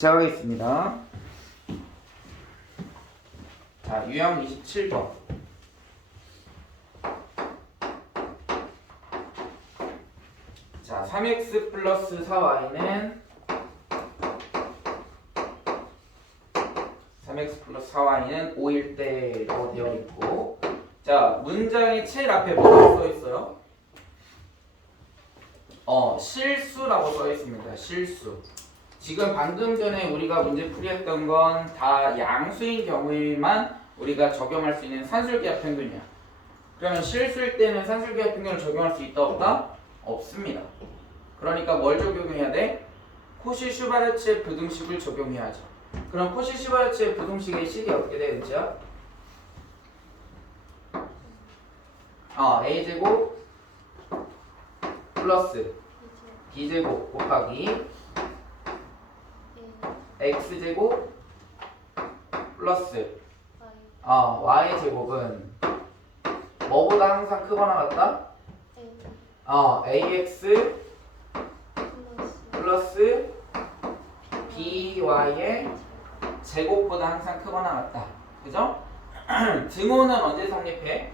시작하겠습니다. 자, 유형 27번. 자, 3x 플러스 4y는 3x 플러스 4y는 5일 때라고 되어 있고, 자, 문장의 제일 앞에 뭐가 써 있어요? 실수라고 써 있습니다. 실수. 지금 방금 전에 우리가 문제풀이했던 건 다 양수인 경우에만 우리가 적용할 수 있는 산술기하 평균이야. 그러면 실수일 때는 산술기하 평균을 적용할 수 있다 없다? 없습니다. 그러니까 뭘 적용해야 돼? 코시-슈바르츠의 부등식을 적용해야죠. 그럼 코시-슈바르츠의 부등식의 식이 어떻게 되는지요? a제곱 플러스 b제곱 곱하기 x제곱 플러스 y제곱은 뭐보다 항상 크거나 같다? ax 플러스 by의 제곱보다 항상 크거나 같다. 그죠? 등호는 언제 성립해?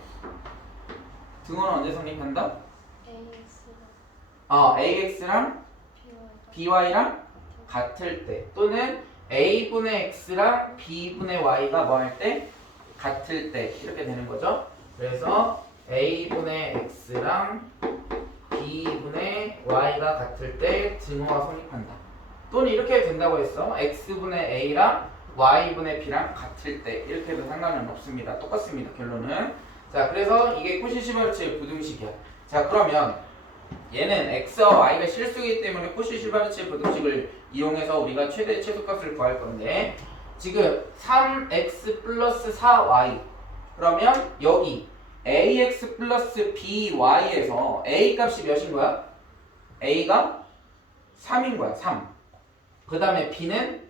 등호는 언제 성립한다? ax랑 by랑 같을 때, 또는 a분의 x랑 b분의 y가 뭐 할 때? 같을 때, 이렇게 되는 거죠. 그래서 a분의 x랑 b분의 y가 같을 때 등호가 성립한다. 또는 이렇게 해도 된다고 했어. x분의 a랑 y분의 b랑 같을 때, 이렇게 해도 상관은 없습니다. 똑같습니다. 결론은. 자, 그래서 이게 코시-슈바르츠의 부등식이야. 자, 그러면 얘는 x와 y가 실수이기 때문에 코시-슈바르츠의 부등식을 이용해서 우리가 최대 최소값을 구할 건데, 지금 3x 플러스 4y, 그러면 여기 ax 플러스 by에서 a 값이 몇인 거야? a가 3인 거야. 3. 그 다음에 b는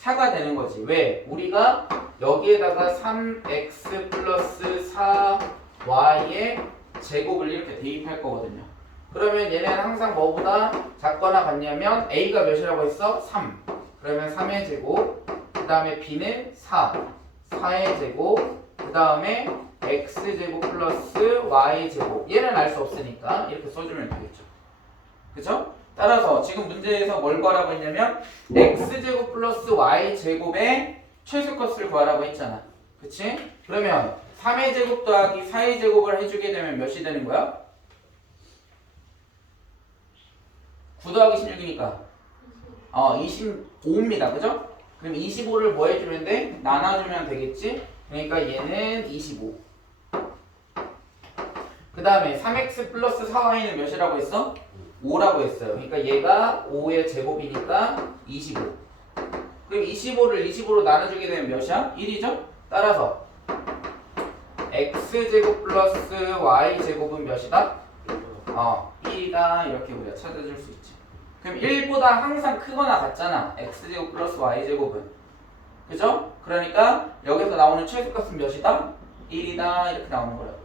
4가 되는 거지. 왜? 우리가 여기에다가 3x 플러스 4y의 제곱을 이렇게 대입할 거거든요. 그러면 얘는 항상 뭐보다 작거나 같냐면 a가 몇이라고 했어? 3. 그러면 3의 제곱, 그 다음에 b는 4의 제곱, 그 다음에 x제곱 플러스 y제곱. 얘는 알 수 없으니까 이렇게 써주면 되겠죠. 그죠? 따라서 지금 문제에서 뭘 구하라고 했냐면 x제곱 플러스 y제곱의 최소값을 구하라고 했잖아. 그치? 그러면 3의 제곱 더하기 4의 제곱을 해주게 되면 몇이 되는 거야? 9 더하기 16이니까 25입니다. 그죠? 그럼 25를 뭐 해주면 돼? 나눠주면 되겠지? 그러니까 얘는 25. 그 다음에 3x 플러스 4y는 몇이라고 했어? 5라고 했어요. 그러니까 얘가 5의 제곱이니까 25. 그럼 25를 25로 나눠주게 되면 몇이야? 1이죠? 따라서 x제곱 플러스 y제곱은 몇이다? 1이다. 이렇게 우리가 찾아줄 수 있지. 그럼 1보다 항상 크거나 같잖아. x제곱 플러스 y제곱은. 그죠? 그러니까 여기서 나오는 최소값은 몇이다? 1이다. 이렇게 나오는 거라고요.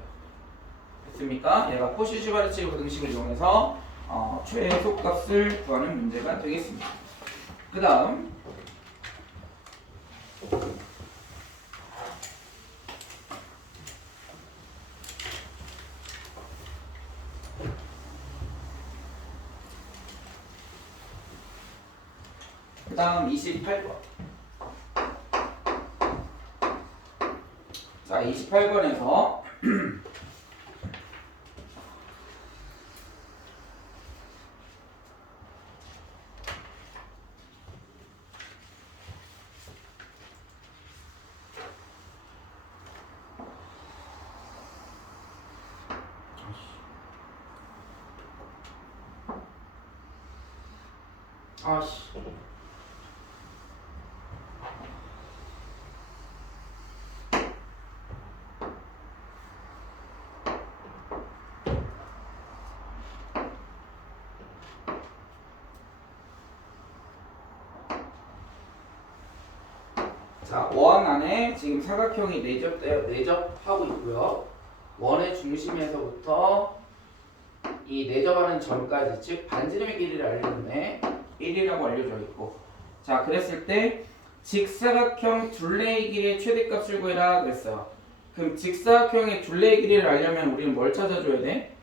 됐습니까? 얘가 코시-슈바르츠의 부등식을 이용해서 최소값을 구하는 문제가 되겠습니다. 그 다음 그 다음 28번. 자, 28번에서 자, 원 안에 지금 사각형이 내접하고 있고요. 원의 중심에서부터 이 내접하는 점까지, 즉 반지름의 길이를 알려주네. 1이라고 알려져 있고, 자, 그랬을 때 직사각형 둘레의 길이의 최대값을 구해라 그랬어요. 그럼 직사각형의 둘레의 길이를 알려면 우리는 뭘 찾아줘야 돼?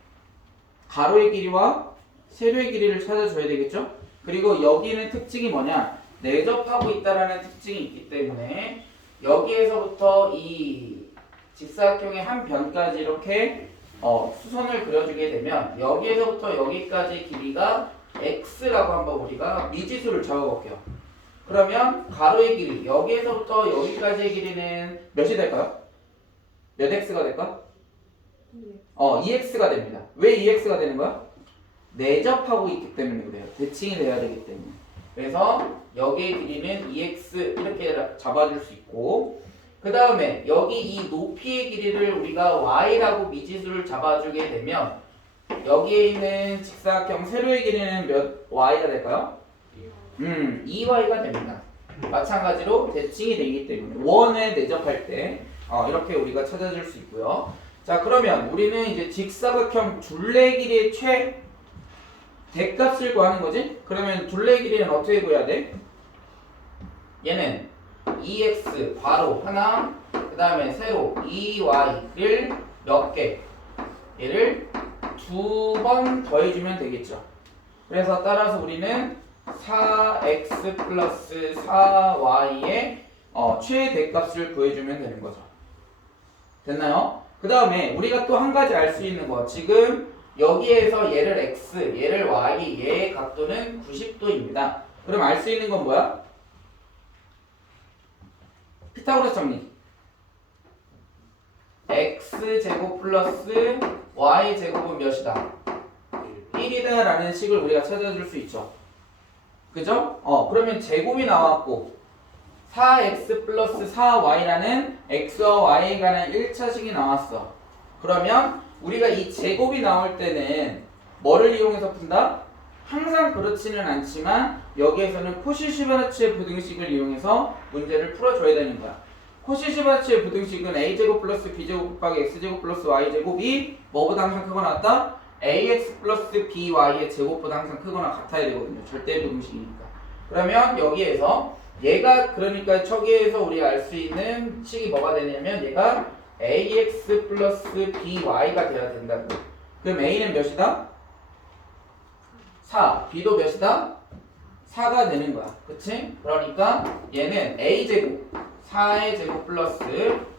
가로의 길이와 세로의 길이를 찾아줘야 되겠죠? 그리고 여기는 특징이 뭐냐? 내접하고 있다라는 특징이 있기 때문에 여기에서부터 이 직사각형의 한 변까지 이렇게 수선을 그려주게 되면 여기에서부터 여기까지 길이가 x라고 한번 우리가 미지수를 적어볼게요. 그러면 가로의 길이 여기에서부터 여기까지의 길이는 몇이 될까요? 몇 x가 될까? 2x가 됩니다. 왜 2x가 되는 거야? 내접하고 있기 때문에 그래요. 대칭이 돼야 되기 때문에. 그래서 여기의 길이는 2x 이렇게 잡아줄 수 있고, 그 다음에 여기 이 높이의 길이를 우리가 y라고 미지수를 잡아주게 되면 여기에 있는 직사각형 세로의 길이는 몇 y가 될까요? 2y가 됩니다. 마찬가지로 대칭이 되기 때문에 원에 내접할 때 이렇게 우리가 찾아줄 수 있고요. 자, 그러면 우리는 이제 직사각형 둘레 길이의 대값을 구하는 거지? 그러면 둘레 길이는 어떻게 구해야 돼? 얘는 2x 괄호 하나, 그 다음에 세로 2y를 몇 개? 얘를 2번 더해주면 되겠죠. 그래서 따라서 우리는 4x 플러스 4y의 최대값을 구해주면 되는 거죠. 됐나요? 그 다음에 우리가 또 한 가지 알 수 있는 거, 지금 여기에서 얘를 x, 얘를 y, 얘의 각도는 90도입니다. 그럼 알 수 있는 건 뭐야? 피타고라스 정리. x제곱 플러스 y제곱은 몇이다? 1이다 라는 식을 우리가 찾아줄 수 있죠. 그죠? 그러면 제곱이 나왔고 4x 플러스 4y라는 x와 y에 관한 1차식이 나왔어. 그러면 우리가 이 제곱이 나올 때는 뭐를 이용해서 푼다? 항상 그렇지는 않지만 여기에서는 코시-시바르츠의 부등식을 이용해서 문제를 풀어줘야 되는 거야. 코시-시바르츠의 부등식은 a제곱 플러스 b제곱 곱하기 x제곱 플러스 y제곱이 뭐보다 항상 크거나 같다? ax 플러스 by의 제곱보다 항상 크거나 같아야 되거든요. 절대 부등식이니까. 그러면 여기에서 얘가 그러니까 저기에서 우리가 알 수 있는 식이 뭐가 되냐면 얘가 ax 플러스 by가 돼야 된다고. 그럼 a는 몇이다? 4. b도 몇이다? 4가 되는 거야. 그치? 그러니까 얘는 a제곱 4의 제곱 플러스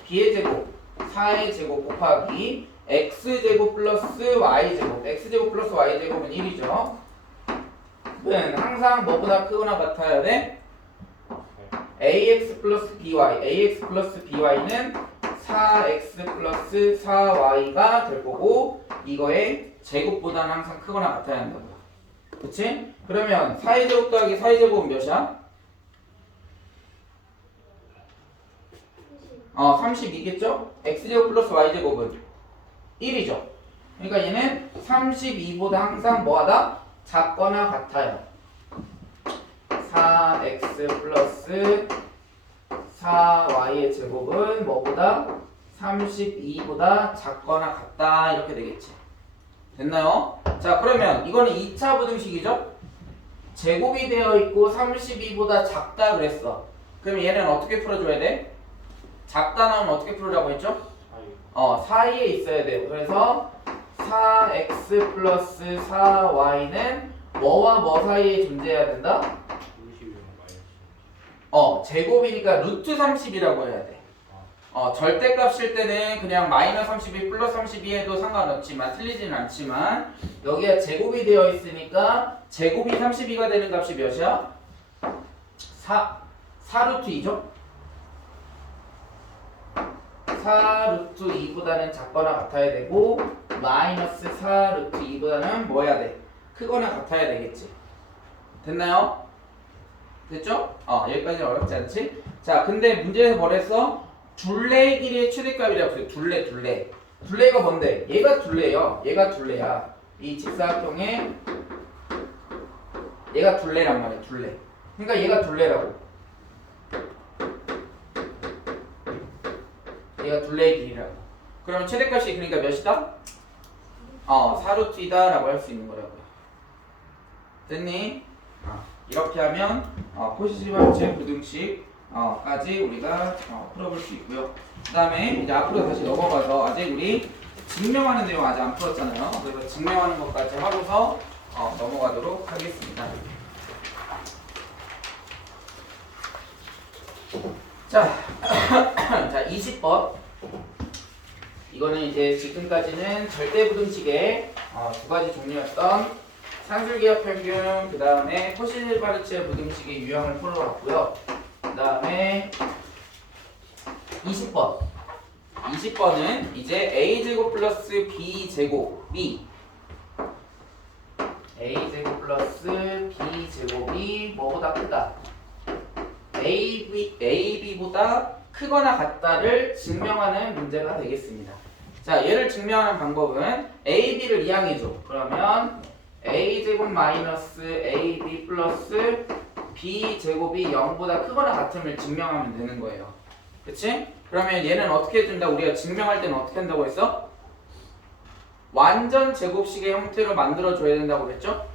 b의 제곱 4의 제곱 곱하기 x제곱 플러스 y제곱 x제곱 플러스 y제곱은 1이죠. 는 항상 뭐보다 크거나 같아야 돼? ax 플러스 by ax 플러스 by는 4x 플러스 4y가 될 거고 이거의 제곱보다는 항상 크거나 같아야 한다고. 그치? 그러면 4의 제곱 더하기 4의 제곱은 몇이야? 32겠죠? x제곱 플러스 y제곱은 1이죠. 그러니까 얘는 32보다 항상 뭐하다? 작거나 같아요. 4x 플러스 4y의 제곱은 뭐보다? 32보다 작거나 같다 이렇게 되겠지. 됐나요? 자, 그러면 이거는 2차 부등식이죠? 제곱이 되어 있고 32보다 작다 그랬어. 그럼 얘는 어떻게 풀어줘야 돼? 작다 나오면 어떻게 풀으라고 했죠? 사이에 있어야 돼요. 그래서 4x 플러스 4y는 뭐와 뭐 사이에 존재해야 된다? 제곱이니까 루트 30이라고 해야 돼. 절대값일 때는 그냥 마이너스 32 플러스 32 해도 상관없지만 틀리지는 않지만 여기가 제곱이 되어 있으니까 제곱이 32가 되는 값이 몇이야? 4루트 2죠? 4루트 2보다는 작거나 같아야 되고 마이너스 4루트 2보다는 뭐 해야 돼? 크거나 같아야 되겠지. 됐나요? 됐죠? 여기까지는 어렵지 않지? 자, 근데 문제에서 뭐랬어? 둘레의 길이의 최대값이라고 했어요. 둘레가 뭔데? 얘가 둘레예요. 얘가 둘레야. 이 직사각형의 얘가 둘레란 말이야. 둘레. 그러니까 얘가 둘레라고. 얘가 둘레의 길이라고. 그러면 최대값이 그러니까 몇이다? 4루트이다 라고 할 수 있는 거라고요. 됐니? 이렇게 하면 포지티브 합체 부등식까지 우리가 풀어볼 수 있고요. 그 다음에 이제 앞으로 다시 넘어가서 아직 우리 증명하는 내용 아직 안 풀었잖아요. 그래서 증명하는 것까지 하고서 넘어가도록 하겠습니다. 자, 자 20번. 이거는 이제 지금까지는 절대부등식의 두 가지 종류였던 산술기하 평균, 그 다음에 포시딜 바르치아 부등식의 유형을 풀어봤고요. 그 다음에 20번. 20번은 이제 a제곱 플러스 b제곱이 a제곱 플러스 b제곱이 뭐보다 크다? ab보다 크거나 같다를 증명하는 문제가 되겠습니다. 자, 얘를 증명하는 방법은 ab를 이항해줘. 그러면 a제곱 마이너스 ab 플러스 b제곱이 0보다 크거나 같음을 증명하면 되는 거예요. 그치? 그러면 얘는 어떻게 해준다? 우리가 증명할 때는 어떻게 한다고 했어? 완전 제곱식의 형태로 만들어줘야 된다고 그랬죠?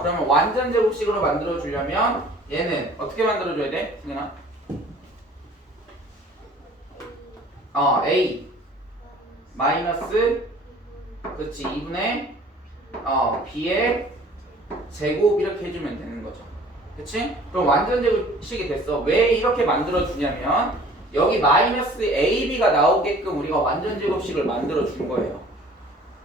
그러면 완전 제곱식으로 만들어주려면 얘는 어떻게 만들어줘야 돼? 승현아? a 마이너스 그렇지 2분의 b의 제곱 이렇게 해주면 되는 거죠. 그치? 그럼 완전 제곱식이 됐어. 왜 이렇게 만들어주냐면 여기 마이너스 ab가 나오게끔 우리가 완전 제곱식을 만들어준 거예요.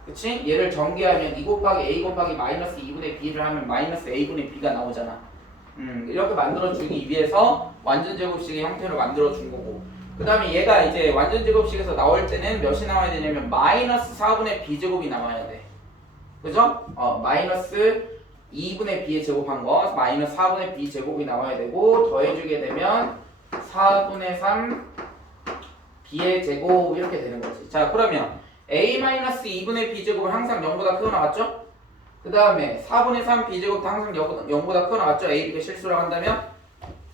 그치? 얘를 전개하면 2 곱하기 a 곱하기 마이너스 2분의 b를 하면 마이너스 a분의 b가 나오잖아. 이렇게 만들어주기 위해서 완전 제곱식의 형태로 만들어준 거고, 그 다음에 얘가 이제 완전 제곱식에서 나올 때는 몇이 나와야 되냐면 마이너스 4분의 b제곱이 나와야 돼. 그죠? 마이너스 2분의 b의 제곱한 거 마이너스 4분의 b제곱이 나와야 되고, 더해주게 되면 4분의 3 b의 제곱 이렇게 되는 거지. 자, 그러면 a-2분의 b제곱은 항상 0보다 크거나 같죠? 그 다음에 4분의 3 b제곱도 항상 0보다 크거나 같죠? a, b가 실수라고 한다면?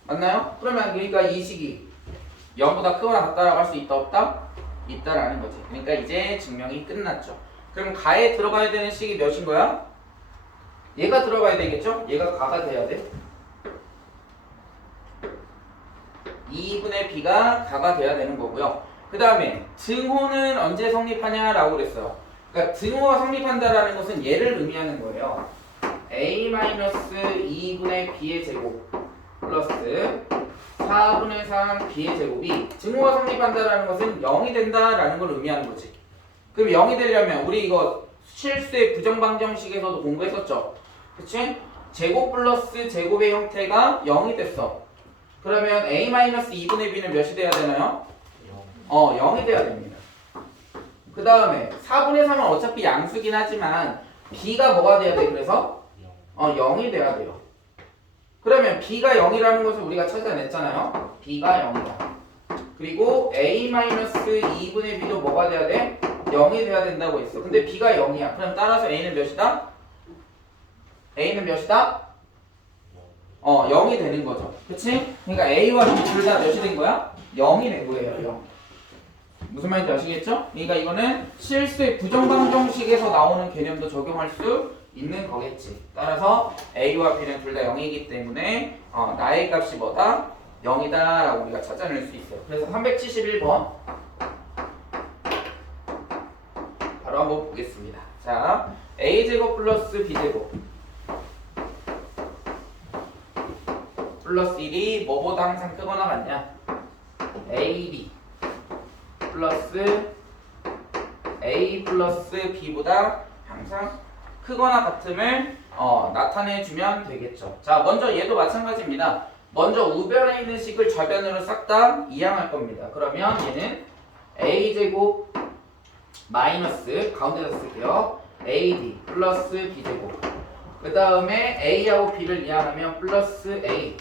맞나요? 그러면 그러니까 이 식이 0보다 크거나 같다라고 할 수 있다 없다? 있다라는 거지. 그러니까 이제 증명이 끝났죠. 그럼 가에 들어가야 되는 식이 몇인 거야? 얘가 들어가야 되겠죠? 얘가 가가 돼야 돼. 2분의 b가 가가 돼야 되는 거고요. 그 다음에 등호는 언제 성립하냐라고 그랬어요. 그러니까 등호가 성립한다라는 것은 얘를 의미하는 거예요. a-2분의 b의 제곱 플러스 4분의 3 b의 제곱이 등호가 성립한다라는 것은 0이 된다라는 걸 의미하는 거지. 그럼 0이 되려면 우리 이거 실수의 부정방정식에서도 공부했었죠. 그치? 제곱 플러스 제곱의 형태가 0이 됐어. 그러면 a-2분의 b는 몇이 돼야 되나요? 0이 돼야 됩니다. 그 다음에 4분의 3은 어차피 양수긴 하지만 b가 뭐가 돼야 돼? 그래서 0이 돼야 돼요. 그러면 b가 0이라는 것을 우리가 찾아냈잖아요. b가 0이다. 그리고 a-2분의 b도 뭐가 돼야 돼? 0이 돼야 된다고 했어. 근데 b가 0이야. 그럼 따라서 a는 몇이다? a는 몇이다? 0이 되는 거죠. 그치? 그러니까 a와 b 둘 다 몇이 된 거야? 0이 된 거예요. 0. 무슨 말인지 아시겠죠? 그러니까 이거는 실수의 부정방정식에서 나오는 개념도 적용할 수 있는 거겠지. 따라서 a와 b는 둘 다 0이기 때문에 나의 값이 뭐다? 0이다 라고 우리가 찾아낼 수 있어요. 그래서 371번 바로 한번 보겠습니다. 자, a제곱 플러스 b제곱 플러스 1이 뭐보다 항상 크거나 같냐? ab 플러스 a 플러스 b보다 항상 크거나 같음을 나타내주면 되겠죠. 자, 먼저 얘도 마찬가지입니다. 먼저 우변에 있는 식을 좌변으로 싹 다 이항할 겁니다. 그러면 얘는 a제곱 마이너스 가운데다 쓸게요. ad 플러스 b제곱, 그 다음에 a하고 b를 이항하면 플러스 a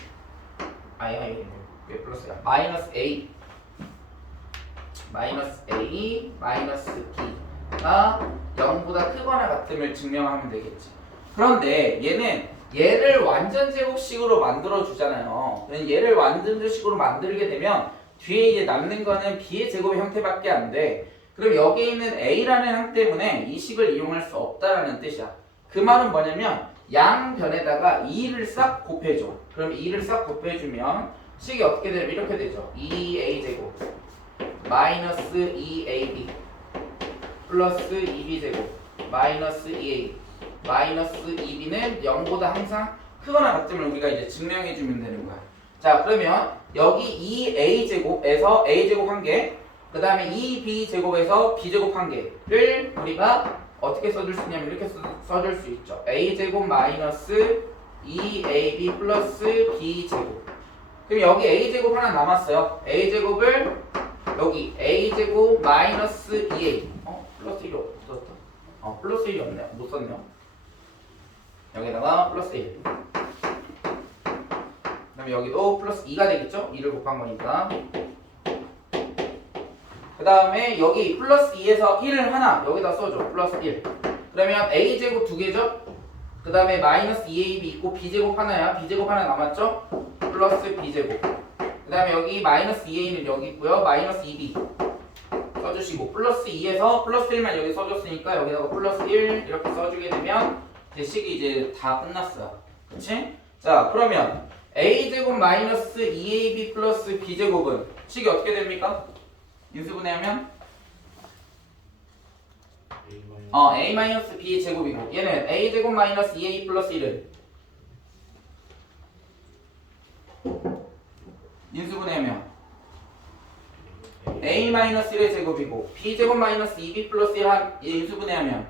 왜 플러스야? 마이너스 a 마이너스 a 마이너스 b가 0보다 크거나 같음을 증명하면 되겠지. 그런데 얘를 완전 제곱식으로 만들어 주잖아요. 얘를 완전 제곱식으로 만들게 되면 뒤에 이제 남는 거는 b의 제곱의 형태밖에 안 돼. 그럼 여기 있는 a라는 항 때문에 이 식을 이용할 수 없다라는 뜻이야. 그 말은 뭐냐면 양변에다가 2를 싹 곱해줘. 그럼 2를 싹 곱해주면 식이 어떻게 되면 이렇게 되죠. 2a제곱 마이너스 2ab 플러스 2b제곱 마이너스 2a 마이너스 2b는 0보다 항상 크거나 같음을 우리가 이제 증명해주면 되는 거야. 자, 그러면 여기 2a제곱에서 a제곱 1개, 그 다음에 2b제곱에서 b제곱 1개를 우리가 어떻게 써줄 수 있냐면 이렇게 써줄 수 있죠. a제곱 마이너스 2ab 플러스 b제곱. 그럼 여기 a제곱 하나 남았어요. a제곱을 여기 a제곱 마이너스 2a 플러스 1이 없었다. 플러스 1이 없네요. 못 썼네요. 여기다가 플러스 1. 그다음에 여기도 플러스 2가 되겠죠? 2를 곱한 거니까. 그 다음에 여기 플러스 2에서 1을 하나 여기다 써줘. 플러스 1. 그러면 a제곱 2개죠? 그 다음에 마이너스 2ab 있고 b제곱 하나야. b제곱 하나 남았죠? 플러스 b제곱. 그 다음에 여기 마이너스 2a는 여기 있고요. 마이너스 2b 써주시고 플러스 2에서 플러스 1만 여기 써줬으니까 여기다가 플러스 1 이렇게 써주게 되면 제 식이 이제 다 끝났어요. 그치? 자, 그러면 a제곱 마이너스 2ab 플러스 b제곱은 식이 어떻게 됩니까? 인수분해하면 a 마이너스 b 제곱이고 얘는 a제곱 마이너스 2a 플러스 1은 인수분해하면 a 마이너스 1의 제곱이고 b제곱 마이너스 2b 플러스 1 인수분해하면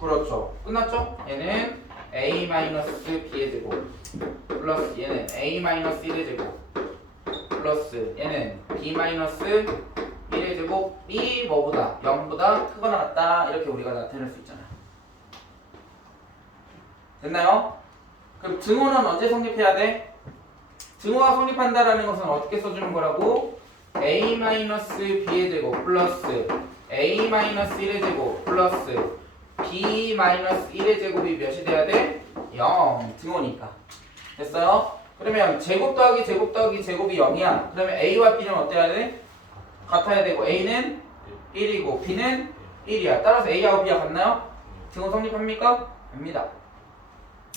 그렇죠. 끝났죠? 얘는 a 마이너스 b의 제곱 플러스 얘는 a 마이너스 1의 제곱 플러스 얘는 b 마이너스 1의 제곱 b 뭐보다 0보다 크거나 같다 이렇게 우리가 나타낼 수 있잖아. 됐나요? 그럼 등호는 언제 성립해야 돼? 등호가 성립한다라는 것은 어떻게 써주는 거라고? a 마이너스 b의 제곱 플러스 a 마이너스 1의 제곱 플러스 b 마이너스 1의 제곱이 몇이 돼야 돼? 0 등호니까. 됐어요? 그러면 제곱 더하기 제곱 더하기 제곱이 0이야. 그러면 a와 b는 어때야 돼? 같아야 되고 a는 1이고 b는 1이야. 따라서 a하고 b가 같나요? 등호 성립합니까? 됩니다.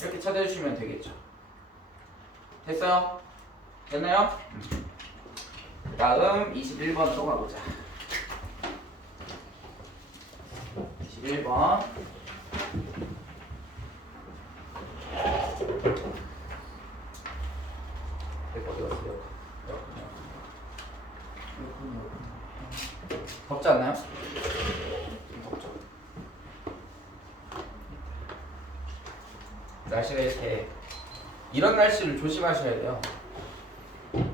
이렇게 찾아주시면 되겠죠. 됐어요? 됐나요? 다음 21번 또 가보자. 21번 어디 갔어요? 덥지 않나요? 덥죠. 날씨가 이렇게 이런 날씨를 조심하셔야 돼요.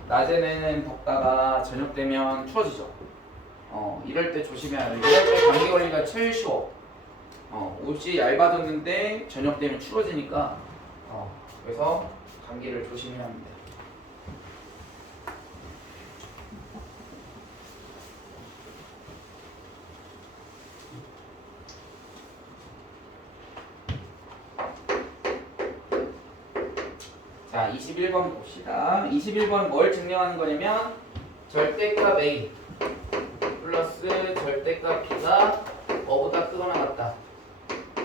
낮에는 덥다가 저녁 되면 추워지죠. 이럴 때 조심해야 돼요. 이럴 때 감기 걸리기가 제일 쉬워. 옷이 얇아졌는데 저녁 되면 추워지니까 그래서 감기를 조심해야 합니다. 자, 21번 봅시다. 21번은 뭘 증명하는 거냐면 절대값 A 플러스 절대값 B가 뭐보다 크거나 같다.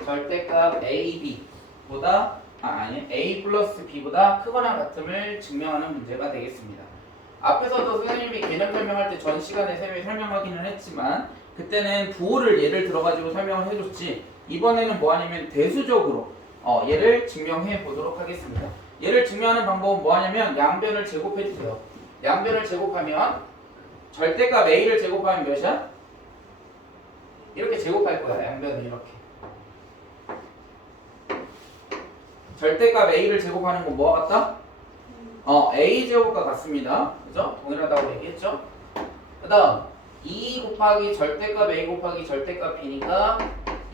절대값 AB보다 A 플러스 B보다 크거나 같음을 증명하는 문제가 되겠습니다. 앞에서도 선생님이 개념 설명할 때 전 시간에 선생님이 설명하기는 했지만 그때는 부호를 예를 들어가지고 설명을 해줬지 이번에는 뭐 하냐면 대수적으로 얘를 증명해 보도록 하겠습니다. 얘를 증명하는 방법은 뭐 하냐면 양변을 제곱해 주세요. 양변을 제곱하면 절대값 A를 제곱하면 몇이야? 이렇게 제곱할 거야. 양변을 이렇게. 절대값 A를 제곱하는 건 뭐와 같다? A 제곱과 같습니다. 그죠? 동일하다고 얘기했죠? 그 다음 2 곱하기 절대값 A 곱하기 절대값 B니까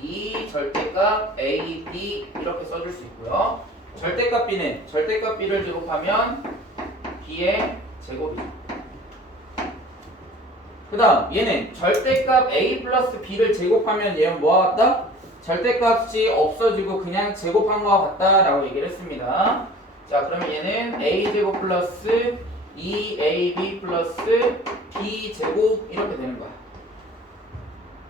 2 절대값 A, B 이렇게 써줄 수 있고요. 절대값 B는 절대값 B를 제곱하면 B의 제곱이죠. 그 다음 얘는 절대값 A 플러스 B를 제곱하면 얘는 뭐와 같다? 절대값이 없어지고 그냥 제곱한 거와 같다 라고 얘기를 했습니다. 자, 그러면 얘는 A제곱 플러스 2AB 플러스 B제곱 이렇게 되는 거야.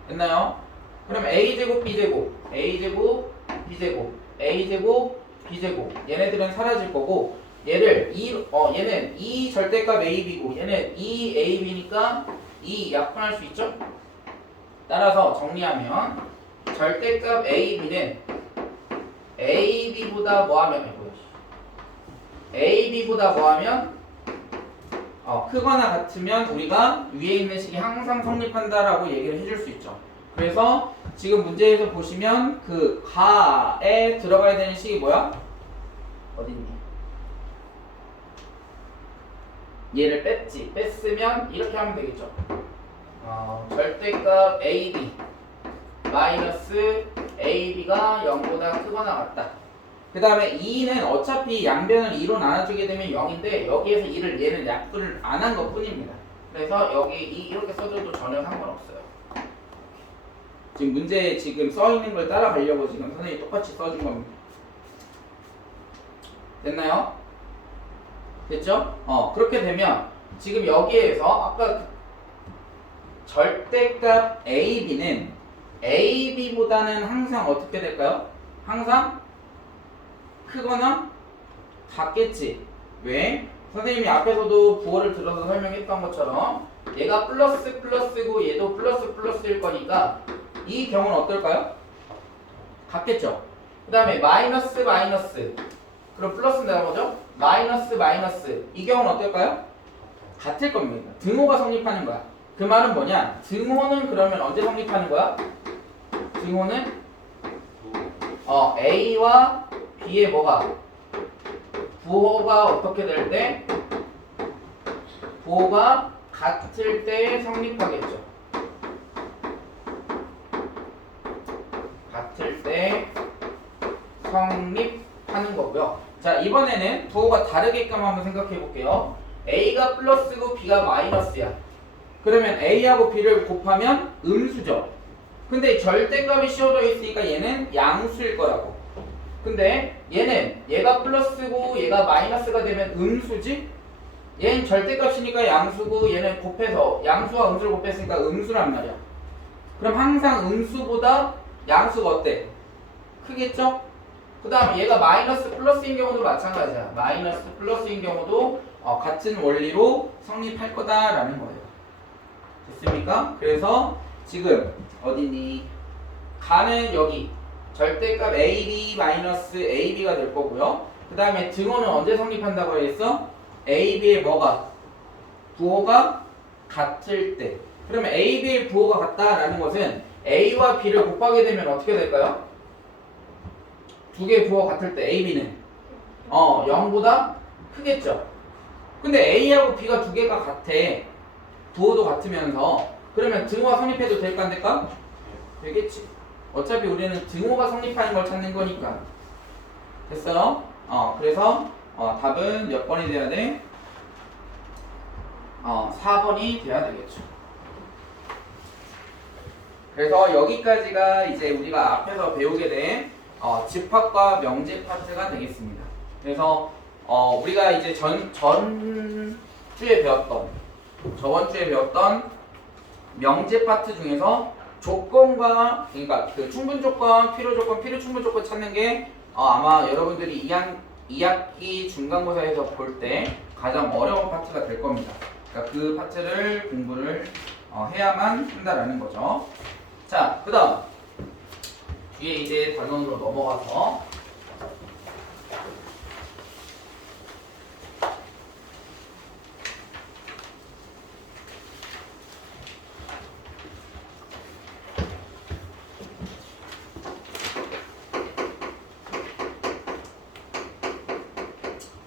됐나요? 그럼 A제곱 B제곱 A제곱 B제곱 a제곱 b제곱 얘네들은 사라질 거고 얘를 얘는 2 절대값 ab고 얘는 2ab니까 2 약분할 수 있죠? 따라서 정리하면 절대값 ab는 ab보다 뭐하면 크거나 같으면 우리가 위에 있는 식이 항상 성립한다라고 얘기를 해줄 수 있죠. 그래서 지금 문제에서 보시면 그 가에 들어가야 되는 식이 뭐야? 어딨니? 얘를 뺐으면 이렇게 하면 되겠죠. 절대값 AB 마이너스 AB가 0보다 크거나 같다. 그 다음에 2는 어차피 양변을 2로 나눠주게 되면 0인데 여기에서 2를 얘는 약분을 안 한 것 뿐입니다. 그래서 여기 2 이렇게 써줘도 전혀 상관없어요. 지금 문제에 지금 써있는 걸 따라가려고 지금 선생님이 똑같이 써준 겁니다. 됐나요? 됐죠? 그렇게 되면 지금 여기에서 아까 절대값 AB는 AB보다는 항상 어떻게 될까요? 항상 크거나 같겠지. 왜? 선생님이 앞에서도 부호를 들어서 설명했던 것처럼 얘가 플러스 플러스고 얘도 플러스 플러스일 거니까 이 경우는 어떨까요? 같겠죠. 그 다음에 마이너스 마이너스 그럼 플러스 나오죠? 마이너스 마이너스 이 경우는 어떨까요? 같을 겁니다. 등호가 성립하는 거야. 그 말은 뭐냐? 등호는 그러면 언제 성립하는 거야? 등호는 A와 B의 뭐가? 부호가 어떻게 될 때? 부호가 같을 때 성립하겠죠. 같을 때 성립하는 거고요. 자, 이번에는 부호가 다르게끔 한번 생각해 볼게요. A가 플러스고 B가 마이너스야. 그러면 A하고 B를 곱하면 음수죠. 근데 절대값이 씌워져 있으니까 얘는 양수일 거라고. 근데 얘가 플러스고 얘가 마이너스가 되면 음수지? 얘는 절대값이니까 양수고 얘는 곱해서 양수와 음수를 곱했으니까 음수란 말이야. 그럼 항상 음수보다 양수가 어때? 크겠죠? 그 다음 얘가 마이너스 플러스인 경우도 마찬가지야. 마이너스 플러스인 경우도 같은 원리로 성립할 거다라는 거예요. 됐습니까? 그래서 지금 어디니? 가는 여기 절대값 AB 마이너스 AB가 될 거고요. 그 다음에 등호는 언제 성립한다고 했어? AB의 뭐가? 부호가 같을 때. 그러면 AB의 부호가 같다라는 것은 A와 B를 곱하게 되면 어떻게 될까요? 두 개의 부호가 같을 때 AB는 0보다 크겠죠. 근데 A하고 B가 두 개가 같아. 부호도 같으면서 그러면 등호가 성립해도 될까 안 될까? 되겠지. 어차피 우리는 등호가 성립하는 걸 찾는 거니까. 됐어요? 그래서 답은 몇 번이 돼야 돼? 4번이 돼야 되겠죠. 그래서 여기까지가 이제 우리가 앞에서 배우게 된 집합과 명제 파트가 되겠습니다. 그래서 우리가 이제 저번 주에 배웠던 명제 파트 중에서 조건과 그러니까 그 충분 조건, 필요 조건, 필요 충분 조건 찾는 게 아마 여러분들이 2학기 중간고사에서 볼 때 가장 어려운 파트가 될 겁니다. 그러니까 그 파트를 공부를 해야만 한다라는 거죠. 자, 그다음 뒤에 이제 단원으로 넘어가서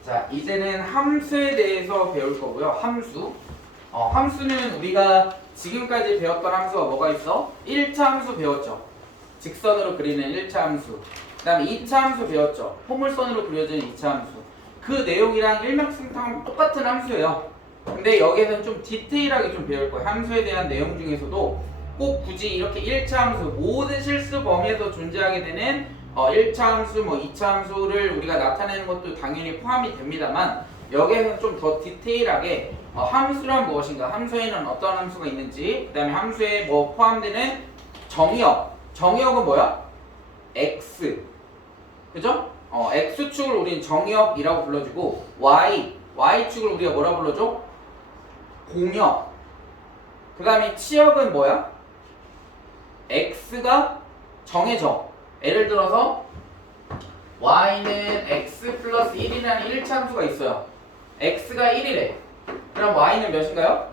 자, 이제는 함수에 대해서 배울 거고요. 함수. 함수는 우리가 지금까지 배웠던 함수가 뭐가 있어? 1차 함수 배웠죠. 직선으로 그리는 1차 함수. 그 다음에 2차 함수 배웠죠. 포물선으로 그려지는 2차 함수. 그 내용이랑 일맥상통 똑같은 함수예요. 근데 여기에서는 좀 디테일하게 좀 배울 거예요. 함수에 대한 내용 중에서도 꼭 굳이 이렇게 1차 함수, 모든 실수 범위에서 존재하게 되는 1차 함수, 2차 함수를 우리가 나타내는 것도 당연히 포함이 됩니다만 여기에서는 좀 더 디테일하게 함수란 무엇인가, 함수에는 어떤 함수가 있는지, 그 다음에 함수에 포함되는 정의역. 정의역은 뭐야? x. 그죠? x축을 우린 정역이라고 불러주고 y축을 우리가 뭐라 불러줘? 공역. 그 다음에 치역은 뭐야? x가 정해져. 예를 들어서 y는 x 플러스 1이라는 1참수가 있어요. x가 1이래. 그럼 y는 몇인가요?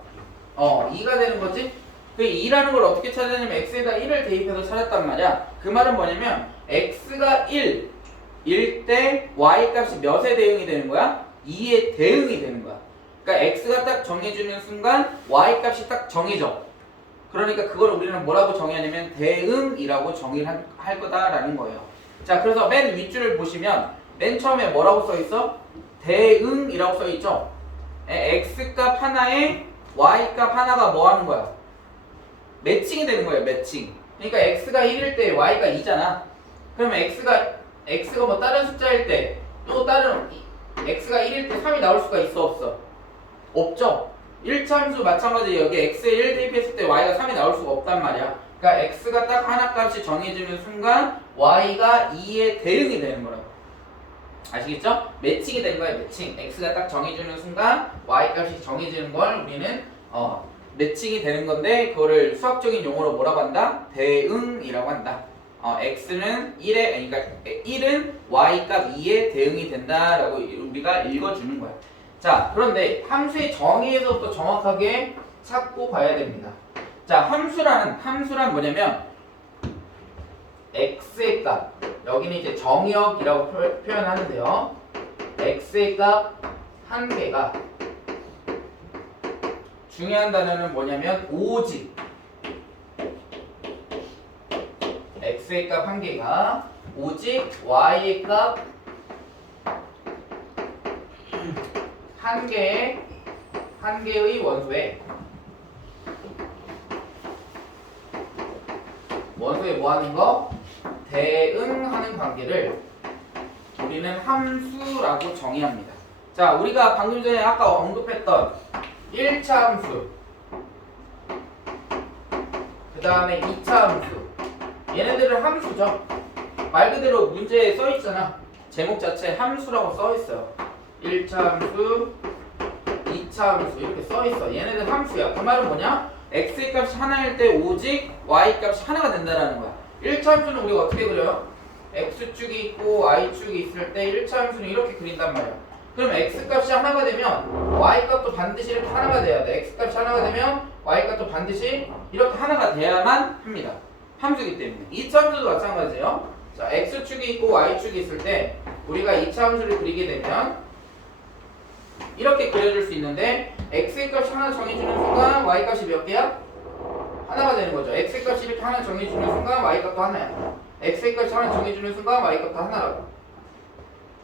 2가 되는 거지? 그 2라는 걸 어떻게 찾아내냐면 x에다 1을 대입해서 찾았단 말이야. 그 말은 뭐냐면 x가 1일 때 y 값이 몇에 대응이 되는 거야? 2에 대응이 되는 거야. 그러니까 x가 딱 정해주는 순간 y 값이 딱 정해져. 그러니까 그걸 우리는 뭐라고 정의하냐면 대응이라고 정의를 할 거다라는 거예요. 자, 그래서 맨 윗줄을 보시면 맨 처음에 뭐라고 써있어? 대응이라고 써있죠? x값 하나에 y값 하나가 뭐 하는 거야? 매칭이 되는 거예요. 매칭. 그러니까 x가 1일 때 y가 2잖아. 그러면 x가 뭐 다른 숫자일 때 또 다른 x가 1일 때 3이 나올 수가 있어 없어? 없죠. 1참수 마찬가지 여기 x에 1 대입했을 때 y가 3이 나올 수가 없단 말이야. 그러니까 x가 딱 하나 값이 정해지는 순간 y가 2에 대응이 되는 거라고. 아시겠죠? 매칭이 되는 거야. 매칭. x가 딱 정해주는 순간 y 값이 정해지는 걸 우리는 매칭이 되는 건데 그거를 수학적인 용어로 뭐라고 한다? 대응이라고 한다. x는 1에 그러니까 1은 y값 2에 대응이 된다라고 우리가 읽어주는 거야. 자, 그런데 함수의 정의에서부터 정확하게 찾고 봐야 됩니다. 자, 함수란 뭐냐면 x의 값, 여기는 이제 정역이라고 표현하는데요. x의 값 한 개가 중요한 단어는 뭐냐면 오직 x의 값 한 개가 오직 y의 값 한 개의 원소에 뭐 하는 거? 대응하는 관계를 우리는 함수라고 정의합니다. 자, 우리가 방금 전에 아까 언급했던 1차 함수, 그 다음에 2차 함수, 얘네들은 함수죠. 말 그대로 문제에 써있잖아. 제목 자체에 함수라고 써있어요. 1차 함수, 2차 함수 이렇게 써있어. 얘네들 함수야. 그 말은 뭐냐? x의 값이 하나일 때 오직 y 값이 하나가 된다는 거야. 1차 함수는 우리가 어떻게 그려요? x축이 있고 y축이 있을 때 1차 함수는 이렇게 그린단 말이야. 그럼 x값이 하나가 되면 y값도 반드시 이렇게 하나가 돼야 돼. x값이 하나가 되면 y값도 반드시 이렇게 하나가 돼야만 합니다. 함수이기 때문에. 2차 함수도 마찬가지예요. 자, x축이 있고 y축이 있을 때 우리가 2차 함수를 그리게 되면 이렇게 그려줄 수 있는데 x의 값이 하나 정해주는 순간 y 값이 몇 개야? 하나가 되는 거죠. x의 값이 이렇게 하나 정해주는 순간 y 값도 하나야. x의 값이 하나 정해주는 순간 y 값도 하나라고.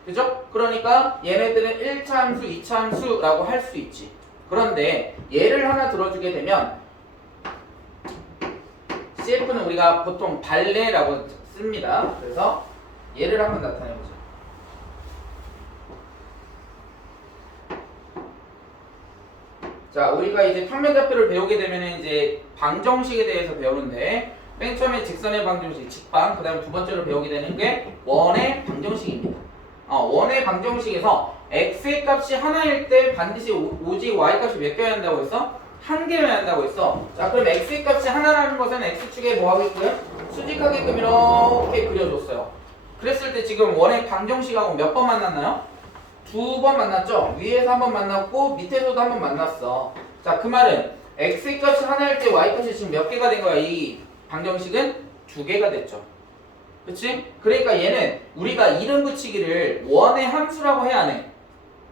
그죠? 그러니까 얘네들은 1차 함수, 2차 함수라고 할 수 있지. 그런데 예를 하나 들어주게 되면 CF는 우리가 보통 발레라고 씁니다. 그래서 예를 한번 나타내보자. 자, 우리가 이제 평면좌표를 배우게 되면 이제 방정식에 대해서 배우는데 맨 처음에 직선의 방정식, 직방, 그 다음에 두 번째로 배우게 되는 게 원의 방정식입니다. 원의 방정식에서 x의 값이 하나일 때 반드시 오직 y 값이 몇 개여야 한다고 했어? 한 개여야 한다고 했어. 자, 그럼 x의 값이 하나라는 것은 x축에 뭐 하게끔? 수직하게끔 이렇게 그려줬어요. 그랬을 때 지금 원의 방정식하고 몇 번 만났나요? 두 번 만났죠? 위에서 한 번 만났고 밑에서도 한 번 만났어. 자, 그 말은 x의 값이 하나일 때 y 값이 지금 몇 개가 된 거야? 이 방정식은 두 개가 됐죠. 그치? 그러니까 얘는 우리가 이름 붙이기를 원의 함수라고 해야 안 해?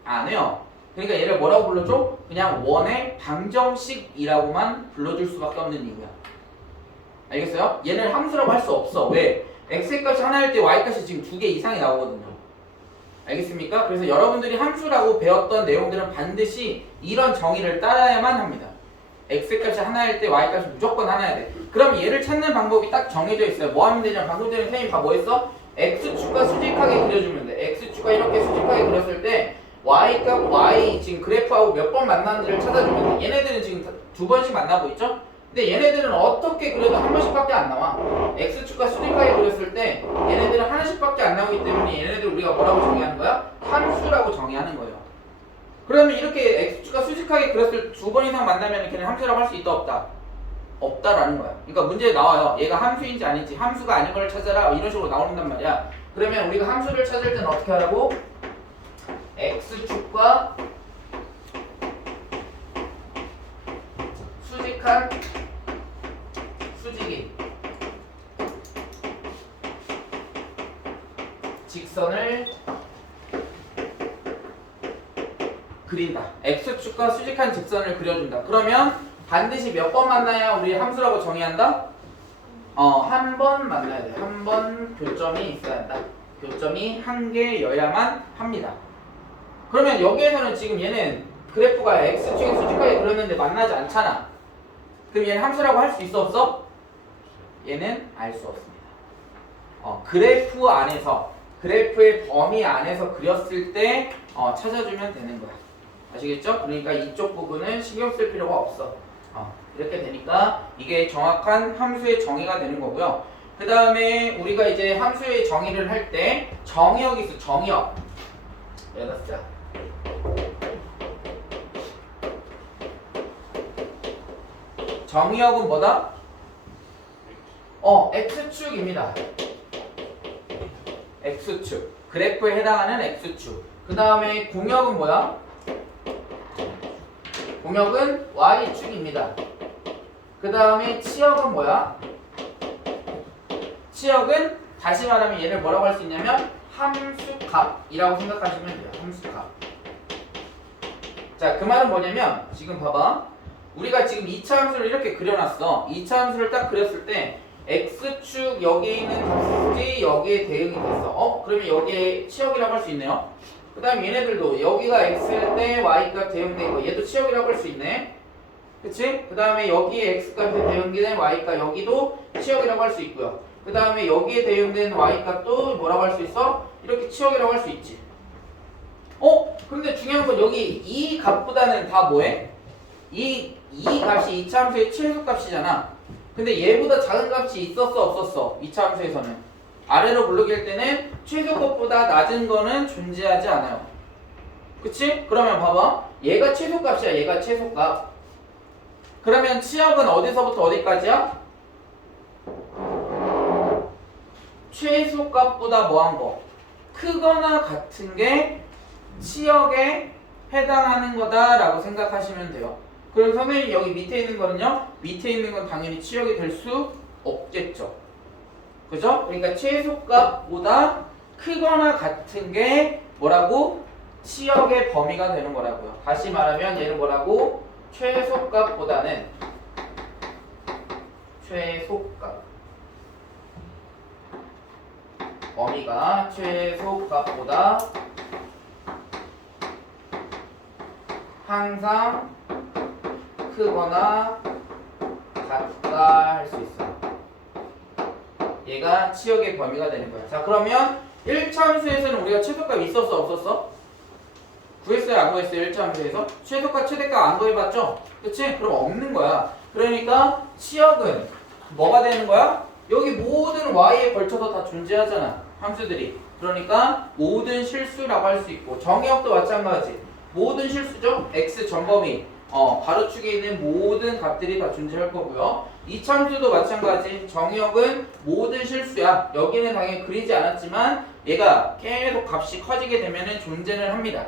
안 해요. 그러니까 얘를 뭐라고 불러줘? 그냥 원의 방정식이라고만 불러줄 수밖에 없는 이유야. 알겠어요? 얘는 함수라고 할 수 없어. 왜? x의 값이 하나일 때 y 값이 지금 두 개 이상이 나오거든요. 알겠습니까? 그래서 여러분들이 함수라고 배웠던 내용들은 반드시 이런 정의를 따라야만 합니다. x값이 하나일 때 y값이 무조건 하나야 돼. 그럼 얘를 찾는 방법이 딱 정해져 있어요. 뭐 하면 되냐? 방금 전에 선생님이 다 뭐 했어? x축과 수직하게 그려주면 돼. x축과 이렇게 수직하게 그렸을 때 y값 y 지금 그래프하고 몇 번 만났는지를 찾아주면 돼. 얘네들은 지금 두 번씩 만나고 있죠? 근데 얘네들은 어떻게 그려도 한 번씩밖에 안 나와. x축과 수직하게 그렸을 때 얘네들은 하나씩밖에 안 나오기 때문에 얘네들 우리가 뭐라고 정의하는 거야? 함수라고 정의하는 거예요. 그러면 이렇게 x축과 수직하게 그렸을 두 번 이상 만나면 걔는 함수라고 할 수 있다 없다? 없다라는 거야. 그러니까 문제에 나와요. 얘가 함수인지 아닌지, 함수가 아닌 걸 찾아라 이런 식으로 나오는단 말이야. 그러면 우리가 함수를 찾을 때는 어떻게 하라고? x축과 수직한 수직인 직선을 그린다. x축과 수직한 직선을 그려준다. 그러면 반드시 몇 번 만나야 우리 함수라고 정의한다? 한 번 만나야 돼. 한 번 교점이 있어야 한다. 교점이 한 개여야만 합니다. 그러면 여기에서는 지금 얘는 그래프가 x축이 수직하게 그렸는데 만나지 않잖아. 그럼 얘는 함수라고 할 수 있어 없어? 얘는 알 수 없습니다. 그래프 안에서 그래프의 범위 안에서 그렸을 때 찾아주면 되는 거야. 아시겠죠? 그러니까 이쪽 부분은 신경 쓸 필요가 없어. 이렇게 되니까 이게 정확한 함수의 정의가 되는 거고요. 그 다음에 우리가 이제 함수의 정의를 할 때 정의역이 있어. 정의역. 여기다 쓰자. 정의역은 뭐다? x축입니다. x축. 그래프에 해당하는 x축. 그 다음에 공역은 뭐야? 공역은 y축입니다. 그 다음에 치역은 뭐야? 치역은 다시 말하면 얘를 뭐라고 할 수 있냐면 함수값이라고 생각하시면 돼요. 함수값. 자, 그 말은 뭐냐면 지금 봐봐. 우리가 지금 2차 함수를 이렇게 그려놨어. 2차 함수를 딱 그렸을 때 x축 여기에 있는 값이 여기에 대응이 됐어. 그러면 여기에 치역이라고 할 수 있네요. 그 다음에 얘네들도 여기가 x일 때 y값 대응된 거 얘도 치역이라고 할 수 있네. 그치? 그 다음에 여기에 x값에 대응된 y값 여기도 치역이라고 할 수 있고요. 그 다음에 여기에 대응된 y값도 뭐라고 할 수 있어? 이렇게 치역이라고 할 수 있지. 근데 중요한 건 여기 이 값보다는 다 뭐해? 이 값이 2차 함수의 최소값이잖아. 근데 얘보다 작은 값이 있었어 없었어? 2차 함수에서는 아래로 부르길 때는 최소값보다 낮은 거는 존재하지 않아요. 그치? 그러면 봐봐. 얘가 최소값이야. 얘가 최소값. 그러면 치역은 어디서부터 어디까지야? 최소값보다 뭐한 거? 크거나 같은 게 치역에 해당하는 거다라고 생각하시면 돼요. 그럼 선생님 여기 밑에 있는 거는요? 밑에 있는 건 당연히 치역이 될 수 없겠죠. 그죠? 그러니까 최소값보다 크거나 같은 게 뭐라고? 치역의 범위가 되는 거라고요. 다시 말하면 얘는 뭐라고? 최소값보다는 최소값 범위가 최소값보다 항상 크거나 같다 할 수 있어. 얘가 치역의 범위가 되는 거야. 자, 그러면 1차 함수에서는 우리가 최소값 있었어 없었어? 구했어요 안 구했어요? 1차 함수에서? 최소값 최대값 안 구해봤죠? 그치? 그럼 없는 거야. 그러니까 치역은 뭐가 되는 거야? 여기 모든 y에 걸쳐서 다 존재하잖아 함수들이. 그러니까 모든 실수라고 할 수 있고 정의역도 마찬가지. 모든 실수죠? x 전범위 가로축에 있는 모든 값들이 다 존재할 거고요. 이참수도 마찬가지. 정의역은 모든 실수야. 여기는 당연히 그리지 않았지만 얘가 계속 값이 커지게 되면 존재는 합니다.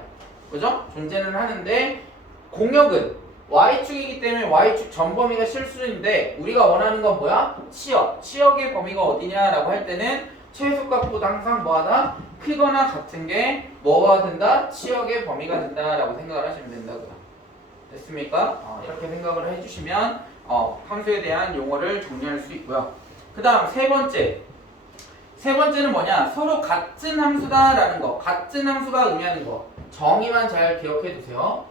그죠? 존재는 하는데 공역은 y축이기 때문에 y축 전범위가 실수인데 우리가 원하는 건 뭐야? 치역. 치역의 범위가 어디냐라고 할 때는 최소값보다 항상 뭐하다? 크거나 같은 게 뭐가 된다? 치역의 범위가 된다라고 생각을 하시면 된다고요. 됐습니까? 이렇게 생각을 해주시면 함수에 대한 용어를 정리할 수 있고요. 그 다음 세 번째는 뭐냐? 서로 같은 함수다라는 거. 같은 함수가 의미하는 거. 정의만 잘 기억해 두세요.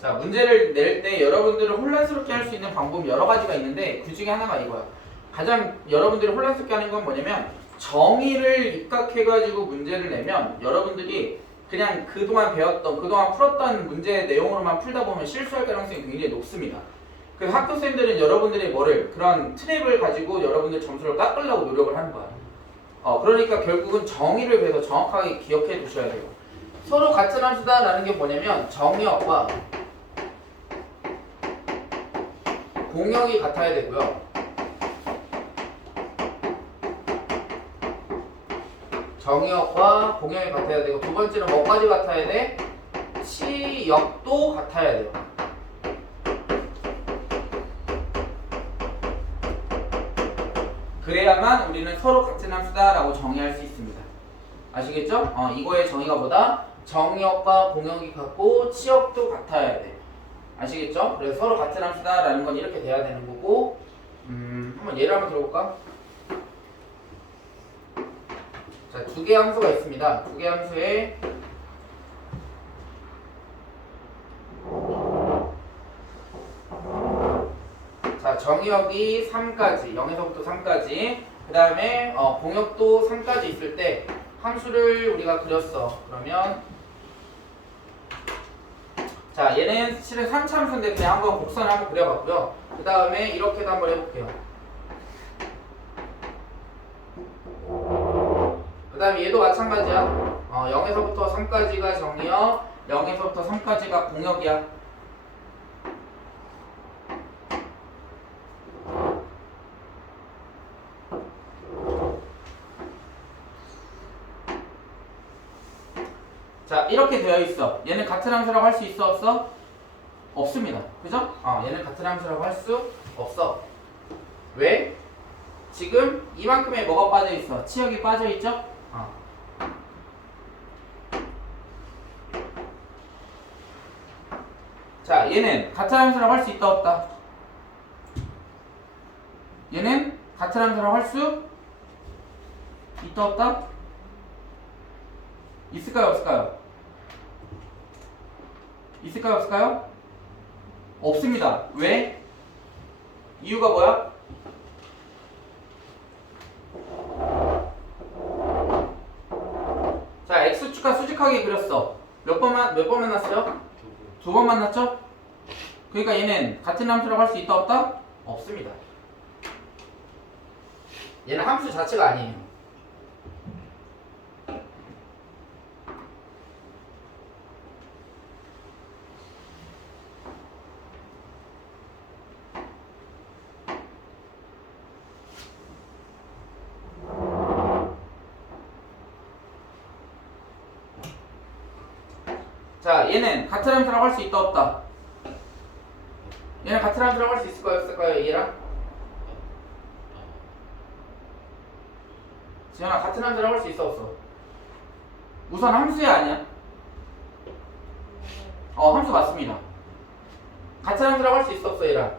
자, 문제를 낼 때 여러분들을 혼란스럽게 할 수 있는 방법 여러 가지가 있는데 그 중에 하나가 이거야. 가장 여러분들이 혼란스럽게 하는 건 뭐냐면 정의를 입각해가지고 문제를 내면 여러분들이 그냥 그동안 배웠던, 그동안 풀었던 문제 내용으로만 풀다 보면 실수할 가능성이 굉장히 높습니다. 그래서 학교생들은 여러분들의 그런 트랩을 가지고 여러분들 점수를 깎으려고 노력을 하는 거야. 그러니까 결국은 정의를 그래서 정확하게 기억해 두셔야 돼요. 서로 같은 함수다라는 게 뭐냐면 정의역과 공역이 같아야 되고요. 정의역과 공역이 같아야 되고, 두 번째는 뭐까지 같아야 돼? 치역도 같아야 돼요. 그래야만 우리는 서로 같은 함수다라고 정의할 수 있습니다. 아시겠죠? 이거의 정의가 뭐다? 정의역과 공역이 같고 치역도 같아야 돼. 아시겠죠? 그래서 서로 같은 함수다라는 건 이렇게 돼야 되는 거고, 한번 예를 한번 들어볼까? 자, 두 개의 함수가 있습니다. 두 개의 함수에 자, 정의역이 3까지, 0에서부터 3까지, 그 다음에 공역도 3까지 있을 때 함수를 우리가 그렸어. 그러면 자, 얘는 실은 3차 함수인데 그냥 한번 곡선을 한번 그려봤고요. 그 다음에 이렇게도 한번 해볼게요. 그 다음에 얘도 마찬가지야. 0에서부터 3까지가 정의역, 0에서부터 3까지가 공역이야. 자, 이렇게 되어 있어. 얘는 같은 함수라고 할 수 있어, 없어? 없습니다. 그죠? 얘는 같은 함수라고 할 수 없어. 왜? 지금 이만큼에 뭐가 빠져 있어? 치역이 빠져 있죠? 자, 얘는 같은 함수라고 할 수 있다, 없다? 얘는 같은 함수라고 할 수 있다, 없다? 있을까요, 없을까요? 있을까요, 없을까요? 없습니다. 왜? 이유가 뭐야? 자, X축과 수직하게 그렸어. 몇 번 만났어요? 두 번 만났죠? 그러니까 얘는 같은 함수라고 할 수 있다, 없다? 없습니다. 얘는 함수 자체가 아니에요. 자, 얘는 같은 함수라고 할 수 있다, 없다? 얘는 같은 함수라고 할 수 있을까요, 없을까요, 얘랑? 지현아, 같은 함수라고 할 수 있어, 없어? 우선 함수야, 아니야? 함수 맞습니다. 같은 함수라고 할 수 있어, 없어, 얘랑?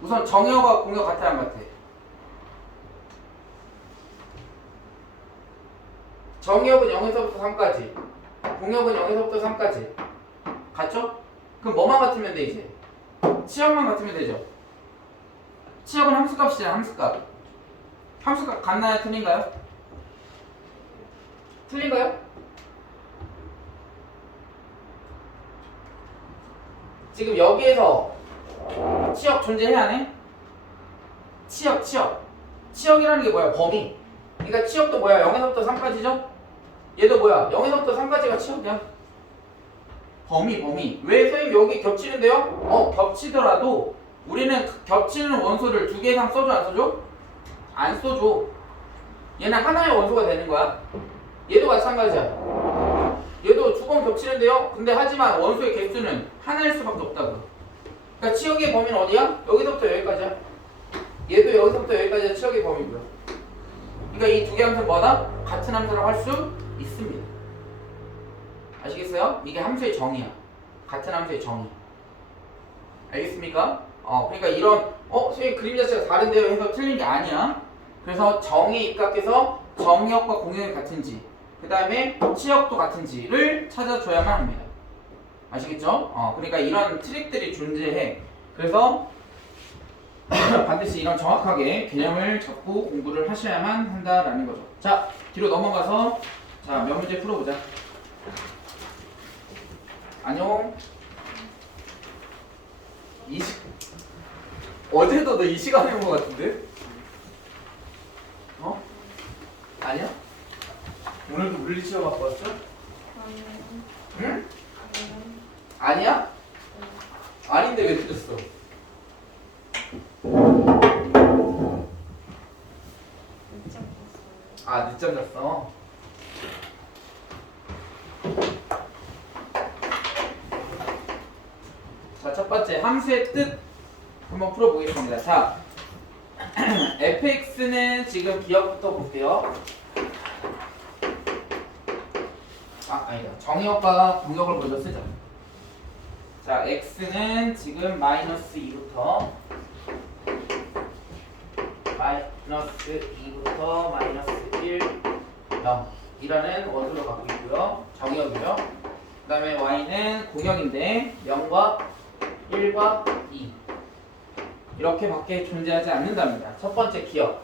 우선 정의역과 공역 같아, 안 같아? 정의역은 0에서부터 3까지, 공역은 0에서부터 3까지. 같죠? 그럼 뭐만 같으면 돼, 이제? 치역만 같으면 되죠? 치역은 함수값이잖아, 함수값. 함수값 같나요, 틀린가요? 틀린가요? 지금 여기에서 치역 존재해야 하네? 치역이라는 게 뭐야? 범위. 그러니까 치역도 뭐야? 0에서부터 3까지죠? 얘도 뭐야? 0에서부터 3까지가 치역이야. 범위. 왜 선생님 여기 겹치는데요? 겹치더라도 우리는 겹치는 원소를 두 개 이상 써줘, 안 써줘? 안 써줘. 얘는 하나의 원소가 되는 거야. 얘도 마찬가지야. 얘도 두 번 겹치는데요? 근데 하지만 원소의 개수는 하나일 수밖에 없다고. 그러니까 치역의 범위는 어디야? 여기서부터 여기까지야. 얘도 여기서부터 여기까지가 치역의 범위고요. 그러니까 이 두 개 함수는 뭐다? 같은 함수라고 할 수 있습니다. 아시겠어요? 이게 함수의 정의야. 같은 함수의 정의. 알겠습니까? 그러니까 이런 선생님 그림 자체가 다른데요 해서 틀린 게 아니야. 그래서 정의에 입각해서 정의역과 공역이 같은지, 그 다음에 치역도 같은지를 찾아줘야만 합니다. 아시겠죠? 그러니까 이런 트릭들이 존재해. 그래서 반드시 이런 정확하게 개념을 잡고 공부를 하셔야만 한다라는 거죠. 자, 뒤로 넘어가서 자, 몇 문제 풀어보자. 안녕. 어제도 너 이 시간에 온 것 같은데? 어? 아니야? 오늘도 물리치워 갖고 왔어? 응? 아니야? 아닌데 왜 틀렸어? 아, 늦잠 잤어. 자, 첫 번째 함수의 뜻 한번 풀어보겠습니다. 자, fx는 지금 기억부터 볼게요. 아, 아니다. 정의역과 공역을 먼저 쓰자. 자, x는 지금 마이너스 2부터 마이너스 2부터 마이너스 1, 0 이라는 원소를 갖고 있고요. 정의역이죠. 그 다음에 y는 공역인데 0과 1과 2 이렇게 밖에 존재하지 않는답니다. 첫 번째 기억.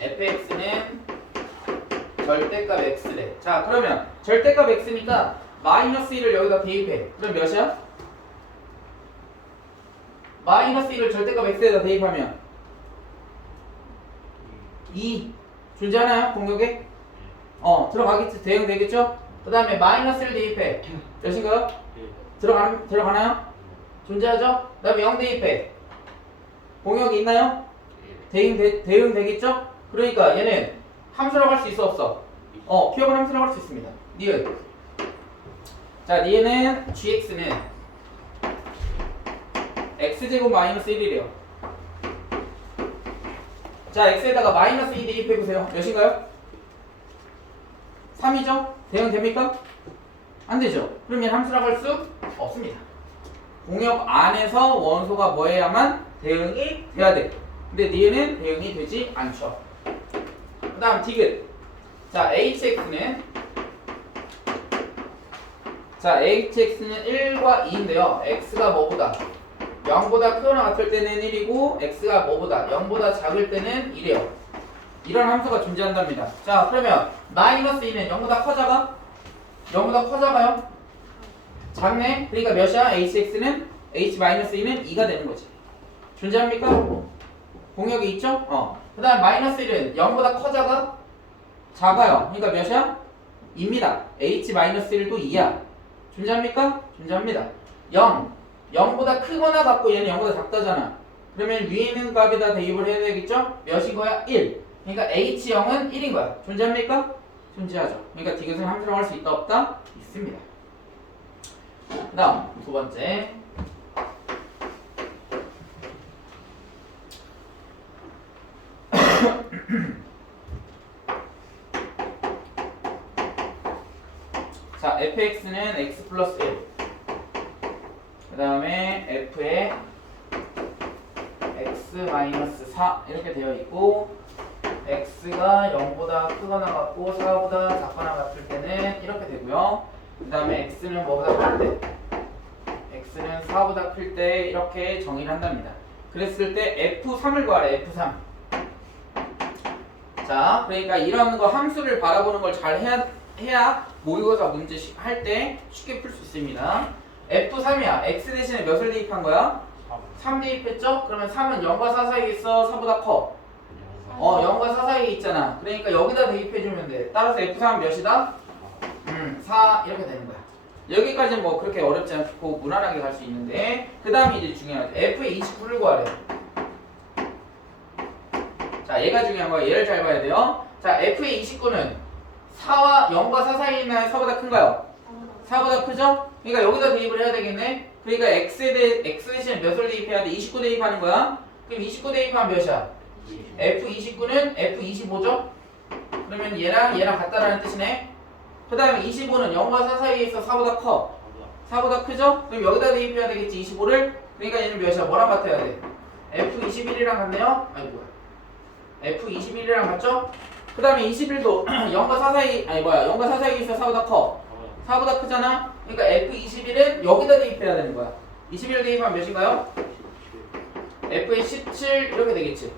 fx는 절대값 x래. 자, 그러면 절대값 x니까 마이너스 1을 여기다 대입해. 그럼 몇이야? 마이너스 1을 절대값 x에다 대입하면 2 존재하나요? 공격에? 들어가겠지. 대응되겠죠? 그 다음에 마이너스를 대입해. 몇인가요? 들어가나요? 존재하죠? 그 다음에 0 대입해. 공역이 있나요? 대응 되겠죠? 그러니까 얘는 함수라고 할 수 있어 없어? 기억은 함수라고 할 수 있습니다. 니은. 자, 니은은 gx는 x제곱 마이너스 1이래요. 자, x에다가 마이너스 2 대입해보세요. 몇인가요? 3이죠? 대응 됩니까? 안 되죠? 그럼 얘는 함수라고 할 수 없습니다. 공역 안에서 원소가 뭐해야만 대응이 돼야 돼. 근데 니은은 대응이 되지 않죠. 그 다음 디귿. 자, hx는 1과 2인데요. x가 뭐보다? 0보다 크거나 같을 때는 1이고 x가 뭐보다? 0보다 작을 때는 1이에요. 이런 함수가 존재한답니다. 자, 그러면 마이너스 2는 0보다 커 작아? 0보다 커 작아요? 작네? 그러니까 몇이야? hx는 h-2는 2가 되는 거지. 존재합니까? 공역이 있죠? 그 다음 마이너스 1은 0보다 커 작아? 작아요. 그러니까 몇이야? 2입니다. h-1도 2야. 존재합니까? 존재합니다. 0보다 크거나 같고 얘는 0보다 작다잖아. 그러면 위에 있는 값에다 대입을 해야 되겠죠? 몇인 거야? 1. 그러니까 h0은 1인 거야. 존재합니까? 존재하죠. 그러니까 디귿은 함수라고 할 수 있다 없다? 있습니다. 그 다음 두 번째. 자, fx는 x 플러스 1. 그 다음에 f에 x 마이너스 4 이렇게 되어 있고, x가 0보다 크거나 같고 4보다 작거나 같을 때는 이렇게 되고요. 그 다음에 x는 뭐보다 클 때? x는 4보다 클 때 이렇게 정의를 한답니다. 그랬을 때 f3을 구하래. f3. 자, 그러니까 이런 거 함수를 바라보는 걸 잘 해야 모의고사 문제 할 때 쉽게 풀 수 있습니다. f3이야. x 대신에 몇을 대입한 거야? 3 대입했죠? 그러면 3은 0과 4 사이에 있어? 4보다 커? 0과 4 사이에 있잖아. 그러니까 여기다 대입해주면 돼. 따라서 f3은 몇이다? 4 이렇게 되는 거야. 여기까지는 뭐 그렇게 어렵지 않고 무난하게 갈 수 있는데, 그 다음이 이제 중요하죠. f의 29를 구하래. 자, 얘가 중요한 거야. 얘를 잘 봐야 돼요. 자, f의 29는 4와 0과 4 사이에 있나요? 4보다 큰가요? 4보다 크죠? 그러니까 여기다 대입을 해야 되겠네. 그러니까 x 대신에 몇을 대입해야 돼? 29 대입하는 거야. 그럼 29 대입하면 몇이야? f29는 f25죠? 그러면 얘랑 같다라는 뜻이네. 그 다음에 25는 0과 4 사이에 있어. 4보다 커? 4보다 크죠? 그럼 여기다 대입해야 되겠지, 25를. 그러니까 얘는 몇이야? 뭐랑 같아야 돼? f21이랑 같네요? 아니 뭐야, f21이랑 같죠? 그 다음에 21도 0과 4 사이, 0과 4 사이에 있어. 4보다 커? 4보다 크잖아? 그러니까 f21은 여기다 대입해야 되는 거야. 21 대입하면 몇인가요? f의 17 이렇게 되겠지.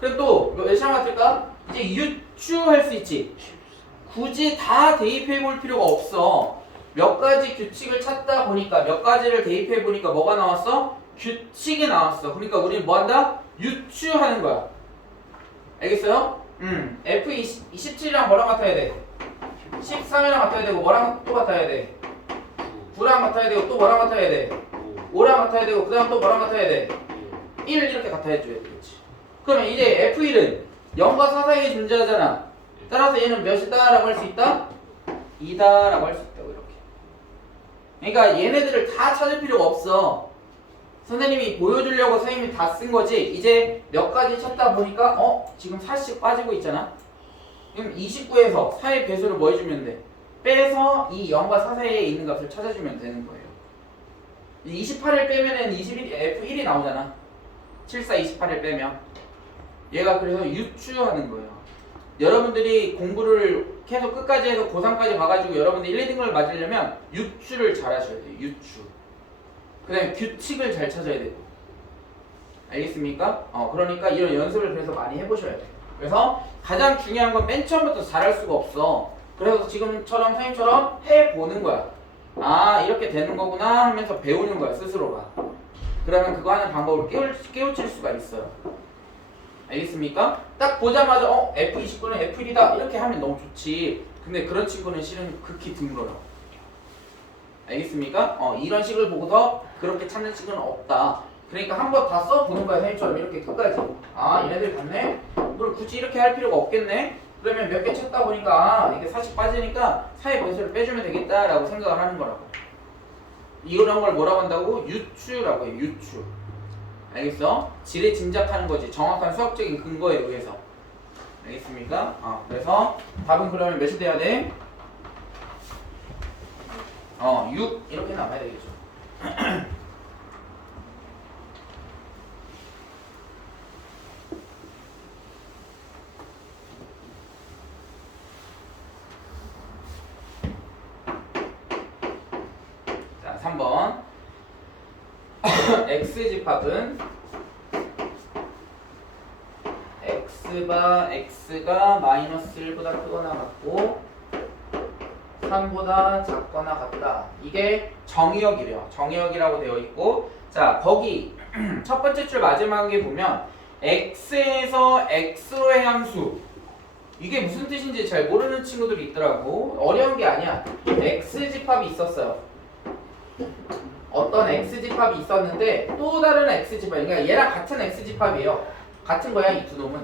그럼 또 몇 시간 같을까? 이제 유추할 수 있지. 굳이 다 대입해 볼 필요가 없어. 몇 가지 규칙을 찾다 보니까 몇 가지를 대입해 보니까 뭐가 나왔어? 규칙이 나왔어. 그러니까 우리는 뭐 한다? 유추하는 거야. 알겠어요? f 27이랑 뭐랑 같아야 돼? 13이랑 같아야 되고 뭐랑 또 같아야 돼? 9랑 같아야 되고 또 뭐랑 같아야 돼? 5랑 같아야 되고 그 다음 또 뭐랑 같아야 돼? 1 이렇게 같아야 줘야 되겠지. 그러면 이제 F1은 0과 4 사이에 존재하잖아. 따라서 얘는 몇이다 라고 할 수 있다? 2다 라고 할 수 있다고 이렇게. 그러니까 얘네들을 다 찾을 필요가 없어. 선생님이 보여주려고 선생님이 다 쓴 거지. 이제 몇 가지 찾다 보니까 지금 4씩 빠지고 있잖아. 그럼 29에서 4의 배수를 뭐 해주면 돼? 빼서 이 0과 4 사이에 있는 값을 찾아주면 되는 거예요. 28을 빼면은 21, F1이 나오잖아. 74, 28을 빼면. 얘가 그래서 유추하는 거예요. 여러분들이 공부를 계속 끝까지 해서 고3까지 가가지고 여러분들이 1, 2등급을 맞으려면 유추를 잘 하셔야 돼요. 유추. 그 다음에 규칙을 잘 찾아야 되고. 알겠습니까? 그러니까 이런 연습을 그래서 많이 해보셔야 돼요. 그래서 가장 중요한 건 맨 처음부터 잘할 수가 없어. 그래서 지금처럼 선생님처럼 해보는 거야. 아 이렇게 되는 거구나 하면서 배우는 거야 스스로가. 그러면 그거 하는 방법을 깨우칠 수가 있어요. 알겠습니까? 딱 보자마자 F29는 F1이다 이렇게 하면 너무 좋지. 근데 그런 친구는 실은 극히 드물어요. 알겠습니까? 이런 식을 보고서 그렇게 찾는 친구는 없다. 그러니까 한번 다 써보는 거야 선생님처럼 이렇게 끝까지. 아 얘네들 같네? 그럼 굳이 이렇게 할 필요가 없겠네? 그러면 몇 개 찾다 보니까 이게 4씩 빠지니까 4의 번수를 빼주면 되겠다라고 생각을 하는 거라고. 이런 걸 뭐라고 한다고? 유추라고 해요. 유추. 알겠어? 지레 짐작하는 거지. 정확한 수학적인 근거에 의해서. 알겠습니까? 그래서 답은 그러면 몇이 돼야 돼? 6 이렇게 남아야 되겠죠. 자, 3번. X집합은 X가 마이너스 1보다 크거나 같고 3보다 작거나 같다. 이게 정의역이래요. 정의역이라고 되어 있고, 자 거기 첫 번째 줄 마지막에 보면 X에서 X로의 함수, 이게 무슨 뜻인지 잘 모르는 친구들이 있더라고. 어려운 게 아니야. X집합이 있었어요. 어떤 X집합이 있었는데 또 다른 X집합, 그러니까 얘랑 같은 X집합이에요. 같은 거야 이 두 놈은.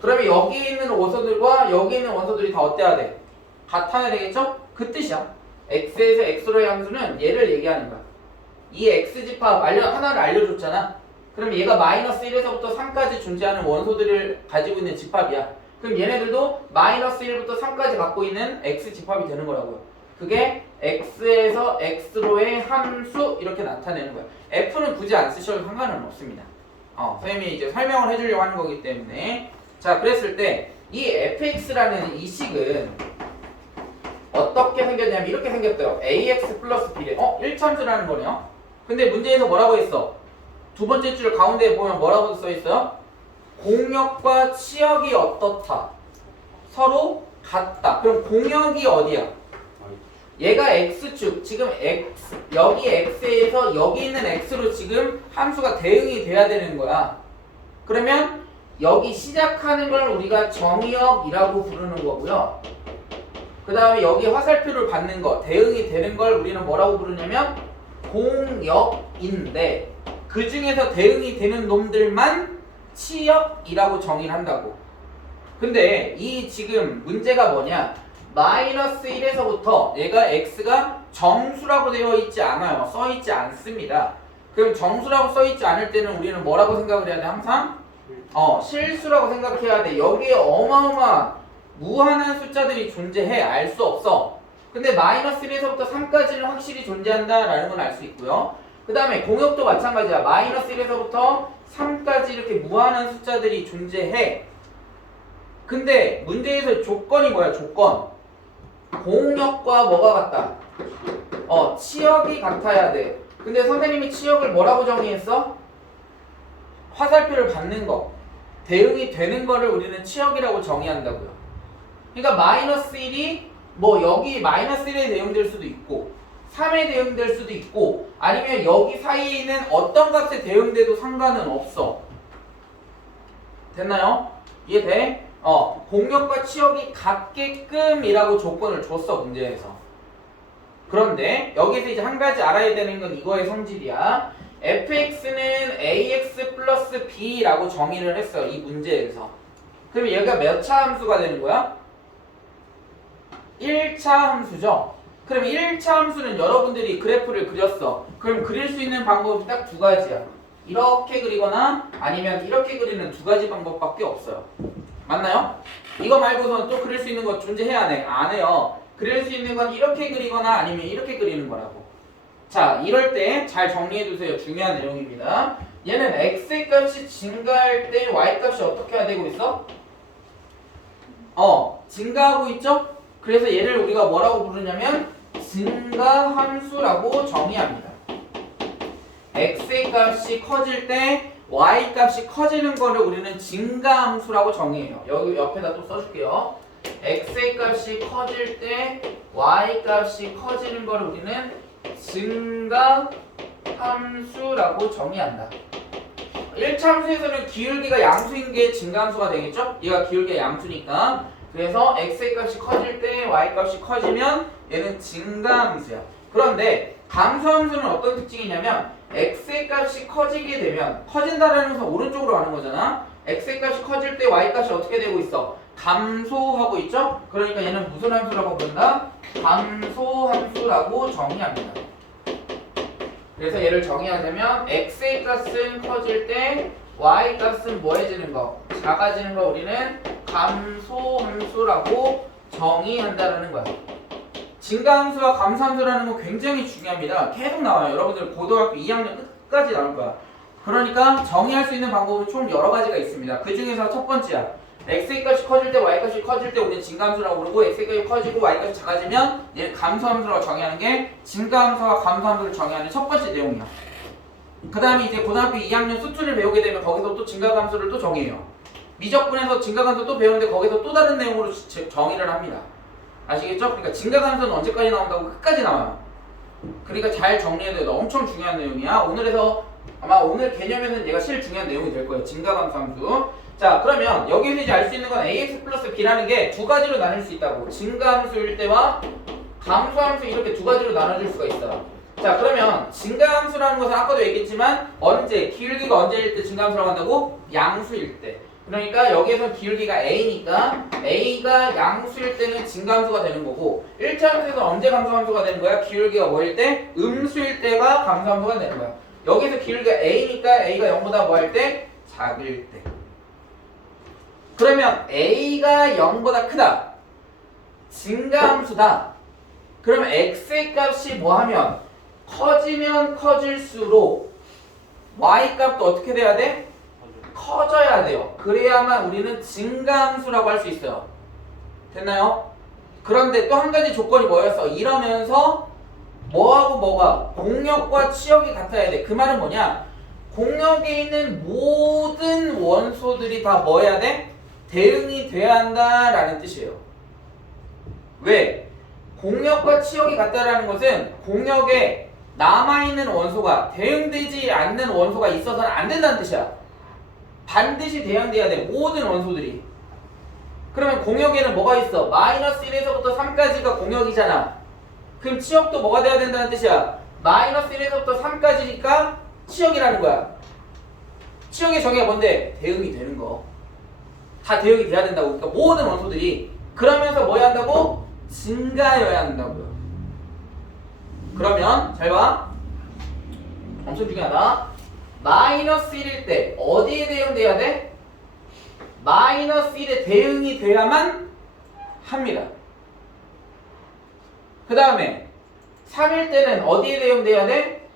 그러면 여기 있는 원소들과 여기 있는 원소들이 다 어때야 돼? 같아야 되겠죠? 그 뜻이야. X에서 X로의 함수는 얘를 얘기하는 거야. 이 X집합 하나를 알려줬잖아. 그럼 얘가 마이너스 1에서부터 3까지 존재하는 원소들을 가지고 있는 집합이야. 그럼 얘네들도 마이너스 1부터 3까지 갖고 있는 X집합이 되는 거라고요. 그게 X에서 X로의 함수 이렇게 나타내는 거야. F는 굳이 안 쓰셔도 상관은 없습니다. 선생님이 이제 설명을 해주려고 하는 거기 때문에. 자, 그랬을 때 이 fx라는 이 식은 어떻게 생겼냐면 이렇게 생겼대요. ax 플러스 b래. 1참수라는 거네요. 근데 문제에서 뭐라고 했어? 두 번째 줄 가운데에 보면 뭐라고 써있어요? 공역과 치역이 어떻다. 서로 같다. 그럼 공역이 어디야? 얘가 x축, 지금 x, 여기 x에서 여기 있는 x로 지금 함수가 대응이 돼야 되는 거야. 그러면 여기 시작하는 걸 우리가 정의역이라고 부르는 거고요. 그 다음에 여기 화살표를 받는 거, 대응이 되는 걸 우리는 뭐라고 부르냐면 공역인데, 그 중에서 대응이 되는 놈들만 치역이라고 정의를 한다고. 근데 이 지금 문제가 뭐냐? 마이너스 1에서부터 얘가 x가 정수라고 되어 있지 않아요. 써 있지 않습니다. 그럼 정수라고 써 있지 않을 때는 우리는 뭐라고 생각을 해야 돼? 항상 실수라고 생각해야 돼. 여기에 어마어마한 무한한 숫자들이 존재해. 알 수 없어. 근데 마이너스 1에서부터 3까지는 확실히 존재한다라는 건 알 수 있고요. 그 다음에 공역도 마찬가지야. 마이너스 1에서부터 3까지 이렇게 무한한 숫자들이 존재해. 근데 문제에서 조건이 뭐야? 조건. 공역과 뭐가 같다? 치역이 같아야 돼. 근데 선생님이 치역을 뭐라고 정의했어? 화살표를 받는 거, 대응이 되는 거를 우리는 치역이라고 정의한다고요. 그러니까 마이너스 1이 뭐 여기 마이너스 1에 대응될 수도 있고 3에 대응될 수도 있고 아니면 여기 사이에 있는 어떤 값에 대응돼도 상관은 없어. 됐나요? 이해돼? 공역과 치역이 같게끔이라고 조건을 줬어 문제에서. 그런데 여기서 이제 한 가지 알아야 되는 건 이거의 성질이야. fx는 ax 플러스 b라고 정의를 했어 이 문제에서. 그럼 얘가 몇 차 함수가 되는 거야? 1차 함수죠. 그럼 1차 함수는 여러분들이 그래프를 그렸어. 그럼 그릴 수 있는 방법이 딱 두 가지야. 이렇게 그리거나 아니면 이렇게 그리는 두 가지 방법밖에 없어요. 맞나요? 이거 말고서는 또 그릴 수 있는 거 존재해야 안 해요. 그릴 수 있는 건 이렇게 그리거나 아니면 이렇게 그리는 거라고. 자, 이럴 때 잘 정리해 두세요. 중요한 내용입니다. 얘는 x의 값이 증가할 때 y 값이 어떻게 되고 있어? 증가하고 있죠? 그래서 얘를 우리가 뭐라고 부르냐면 증가함수라고 정의합니다. x의 값이 커질 때 y 값이 커지는 거를 우리는 증가함수라고 정의해요. 여기 옆에다 또 써줄게요. x의 값이 커질 때 y 값이 커지는 거를 우리는 증가함수라고 정의한다. 1차 함수에서는 기울기가 양수인 게 증가함수가 되겠죠? 얘가 기울기가 양수니까. 그래서 x의 값이 커질 때 y 값이 커지면 얘는 증가함수야. 그런데 감소함수는 어떤 특징이냐면 x의 값이 커지게 되면 커진다라는 것은 오른쪽으로 가는 거잖아. x의 값이 커질 때 y 값이 어떻게 되고 있어? 감소하고 있죠? 그러니까 얘는 무슨 함수라고 부른다? 감소함수라고 정의합니다. 그래서 얘를 정의하자면 x의 값은 커질 때 y 값은 뭐해지는 거? 작아지는 거 우리는 감소함수라고 정의한다라는 거야. 증가함수와 감소함수라는 건 굉장히 중요합니다. 계속 나와요. 여러분들 고등학교 2학년 끝까지 나올 거야. 그러니까 정의할 수 있는 방법은 총 여러 가지가 있습니다. 그 중에서 첫 번째야. x의 값이 커질 때 y 값이 커질 때 우리는 증가함수라고 부르고 x의 값이 커지고 y 값이 작아지면 얘는 감소함수라고 정의하는 게 증가함수와 감소함수를 정의하는 첫 번째 내용이야. 그 다음에 이제 고등학교 2학년 수투를 배우게 되면 거기서 또 증가함수를 또 정의해요. 미적분에서 증가함수 또 배우는데 거기서 또 다른 내용으로 정의를 합니다. 아시겠죠? 그러니까 증가함수는 언제까지 나온다고? 끝까지 나와요. 그러니까 잘 정리해야 돼요. 엄청 중요한 내용이야. 아마 오늘 개념에서는 얘가 제일 중요한 내용이 될 거예요. 증가감소함수. 자, 그러면 여기서 이제 알 수 있는 건 ax 플러스 b라는 게 두 가지로 나눌 수 있다고. 증가함수일 때와 감소함수 이렇게 두 가지로 나눠줄 수가 있어요. 자, 그러면 증가함수라는 것은 아까도 얘기했지만 기울기가 언제일 때 증가함수라고 한다고? 양수일 때. 그러니까 여기에선 기울기가 a니까 a가 양수일 때는 증가함수가 되는 거고 1차 함수에서는 언제 감소함수가 되는 거야? 기울기가 뭐일 때? 음수일 때가 감소함수가 되는 거야. 여기서 기울기가 a니까 a가 0보다 뭐 할 때? 작을 때. 그러면 a가 0보다 크다. 증가함수다. 그러면 x의 값이 뭐하면? 커지면 커질수록 y 값도 어떻게 돼야 돼? 커져야 돼요. 그래야만 우리는 증가함수라고 할 수 있어요. 됐나요? 그런데 또 한 가지 조건이 뭐였어? 이러면서 뭐하고 뭐가? 공역과 치역이 같아야 돼. 그 말은 뭐냐? 공역에 있는 모든 원소들이 다 뭐 해야 돼? 대응이 돼야 한다라는 뜻이에요. 왜? 공역과 치역이 같다라는 것은 공역에 남아있는 원소가 대응되지 않는 원소가 있어서는 안 된다는 뜻이야. 반드시 대응돼야 돼. 모든 원소들이. 그러면 공역에는 뭐가 있어? 마이너스 1에서부터 3까지가 공역이잖아. 그럼 치역도 뭐가 돼야 된다는 뜻이야? 마이너스 1에서부터 3까지니까 치역이라는 거야. 치역의 정의가 뭔데? 대응이 되는 거. 다 대응이 돼야 된다고. 그러니까 모든 원소들이. 그러면서 뭐 해야 한다고? 증가해야 한다고요. 그러면 잘 봐. 엄청 중요하다. 마이너스 1일 때 어디에 대응돼야 돼? 마이너스 1에 대응이 돼야만 합니다. 그 다음에 3일 때는 어디에 대응돼야 돼?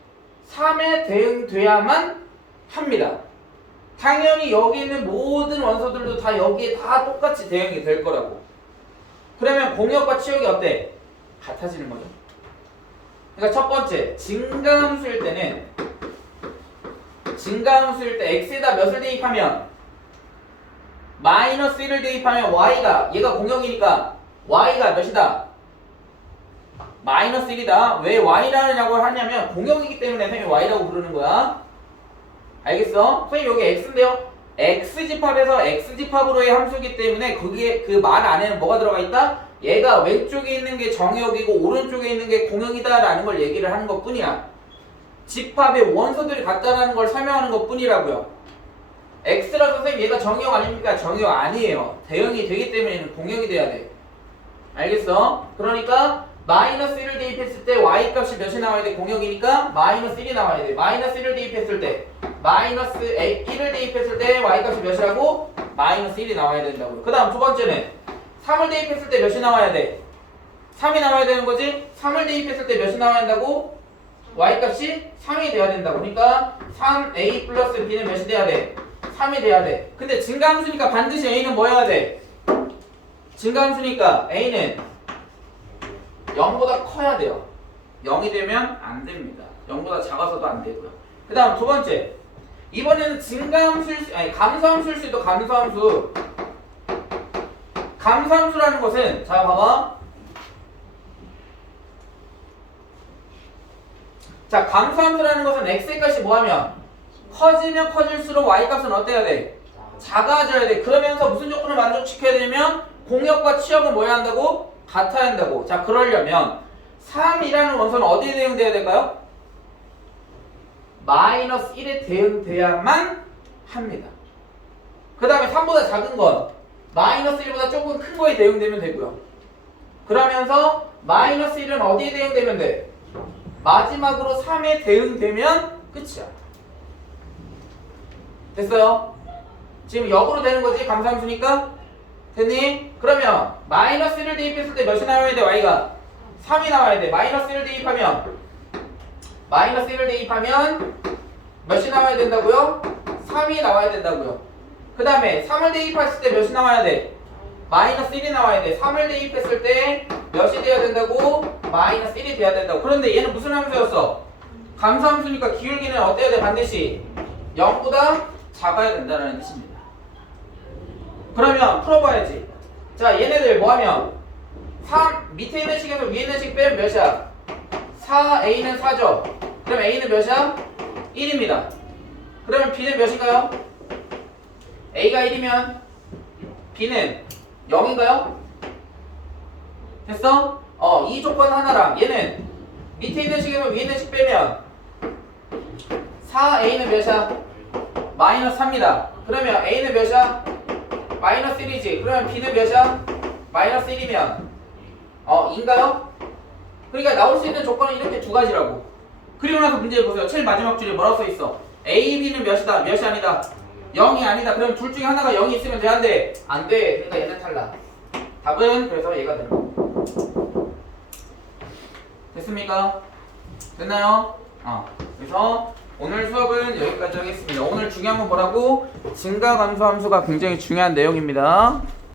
3에 대응돼야만 합니다. 당연히 여기 있는 모든 원소들도 다 여기에 다 똑같이 대응이 될 거라고. 그러면 공역과 치역이 어때? 같아지는 거죠. 그러니까 첫 번째, 증가함수일 때는 증가함수일 때 x에다 몇을 대입하면 마이너스 1을 대입하면 y가 얘가 공역이니까 y가 몇이다? 마이너스 1이다. 왜 y라고 하냐면 공역이기 때문에 선생님이 y라고 부르는 거야. 알겠어? 선생님 여기 x인데요. x집합에서 x집합으로의 함수이기 때문에 그게 그 말 안에는 뭐가 들어가 있다? 얘가 왼쪽에 있는 게 정역이고 오른쪽에 있는 게 공역이다 라는 걸 얘기를 하는 것 뿐이야. 집합의 원소들이 같다라는 걸 설명하는 것 뿐이라고요. x라서 선생님 얘가 정역 아닙니까? 정역 아니에요. 대응이 되기 때문에 얘는 공역이 돼야 돼. 알겠어? 그러니까 마이너스 1을 대입했을 때 y 값이 몇이 나와야 돼? 공역이니까 마이너스 1이 나와야 돼. 마이너스 1을 대입했을 때 마이너스 1을 대입했을 때 y 값이 몇이라고? 마이너스 1이 나와야 된다고요. 그 다음 두 번째는 3을 대입했을 때 몇이 나와야 돼? 3이 나와야 되는 거지? 3을 대입했을 때 몇이 나와야 된다고? y 값이 3이 돼야 된다고. 그러니까 3a 플러스 b는 몇이 돼야 돼? 3이 돼야 돼. 근데 증가함수니까 반드시 a는 뭐 해야 돼? 증가함수니까 a는 0보다 커야 돼요. 0이 되면 안 됩니다. 0보다 작아서도 안 되고요. 그 다음 두 번째. 이번에는 증가함수일 아니 감소함수일 수도 감소함수. 감소함수라는 것은 자 봐봐. 자 감소함수라는 것은 x의 값이 뭐하면 커지면 커질수록 y 값은 어때야 돼? 작아져야 돼. 그러면서 무슨 조건을 만족시켜야 되냐면 공역과 치역은 뭐 해야 한다고? 같아야 한다고. 자 그러려면 3이라는 원소는 어디에 대응돼야 될까요? 마이너스 1에 대응돼야만 합니다. 그 다음에 3보다 작은 건 마이너스 1보다 조금 큰 거에 대응되면 되고요. 그러면서 마이너스 1은 어디에 대응되면 돼? 마지막으로 3에 대응되면 끝이야. 됐어요? 지금 역으로 되는 거지? 감소함수니까? 됐니? 그러면 마이너스 1을 대입했을 때 몇이 나와야 돼? y가 3이 나와야 돼. 마이너스 1을 대입하면 몇이 나와야 된다고요? 3이 나와야 된다고요. 그 다음에 3을 대입했을 때 몇이 나와야 돼? 마이너스 1이 나와야 돼. 3을 대입했을 때 몇이 돼야 된다고? 마이너스 1이 돼야 된다고. 그런데 얘는 무슨 함수였어? 감소함수니까 기울기는 어때야 돼? 반드시 0보다 작아야 된다는 뜻입니다. 그러면 풀어봐야지. 자 얘네들 뭐하면 3 밑에 있는 식에서 위에 있는 식 빼면 몇이야? 4a는 4죠. 그럼 a는 몇이야? 1입니다. 그러면 b는 몇인가요? a가 1이면 b는 0인가요? 됐어? 이 조건 하나랑 얘는 밑에 있는 식에서 위에 있는 식 빼면 4a는 몇이야? 마이너스 3입니다. 그러면 a는 몇이야? 마이너스 1이지. 그러면 b는 몇이야? 마이너스 1이면 인가요? 그러니까 나올 수 있는 조건은 이렇게 두 가지라고. 그리고 나서 문제 보세요. 제일 마지막 줄에 뭐라고 써있어? a, b는 몇이다? 몇이 아니다? 0이 아니다. 그럼 둘 중에 하나가 0이 있으면 돼? 안 돼? 안 돼. 그러니까 얘는 탈락. 답은 그래서 얘가 되는 거. 됐습니까? 됐나요? 그래서 오늘 수업은 여기까지 하겠습니다. 오늘 중요한 건 뭐라고? 증가 감소 함수가 굉장히 중요한 내용입니다.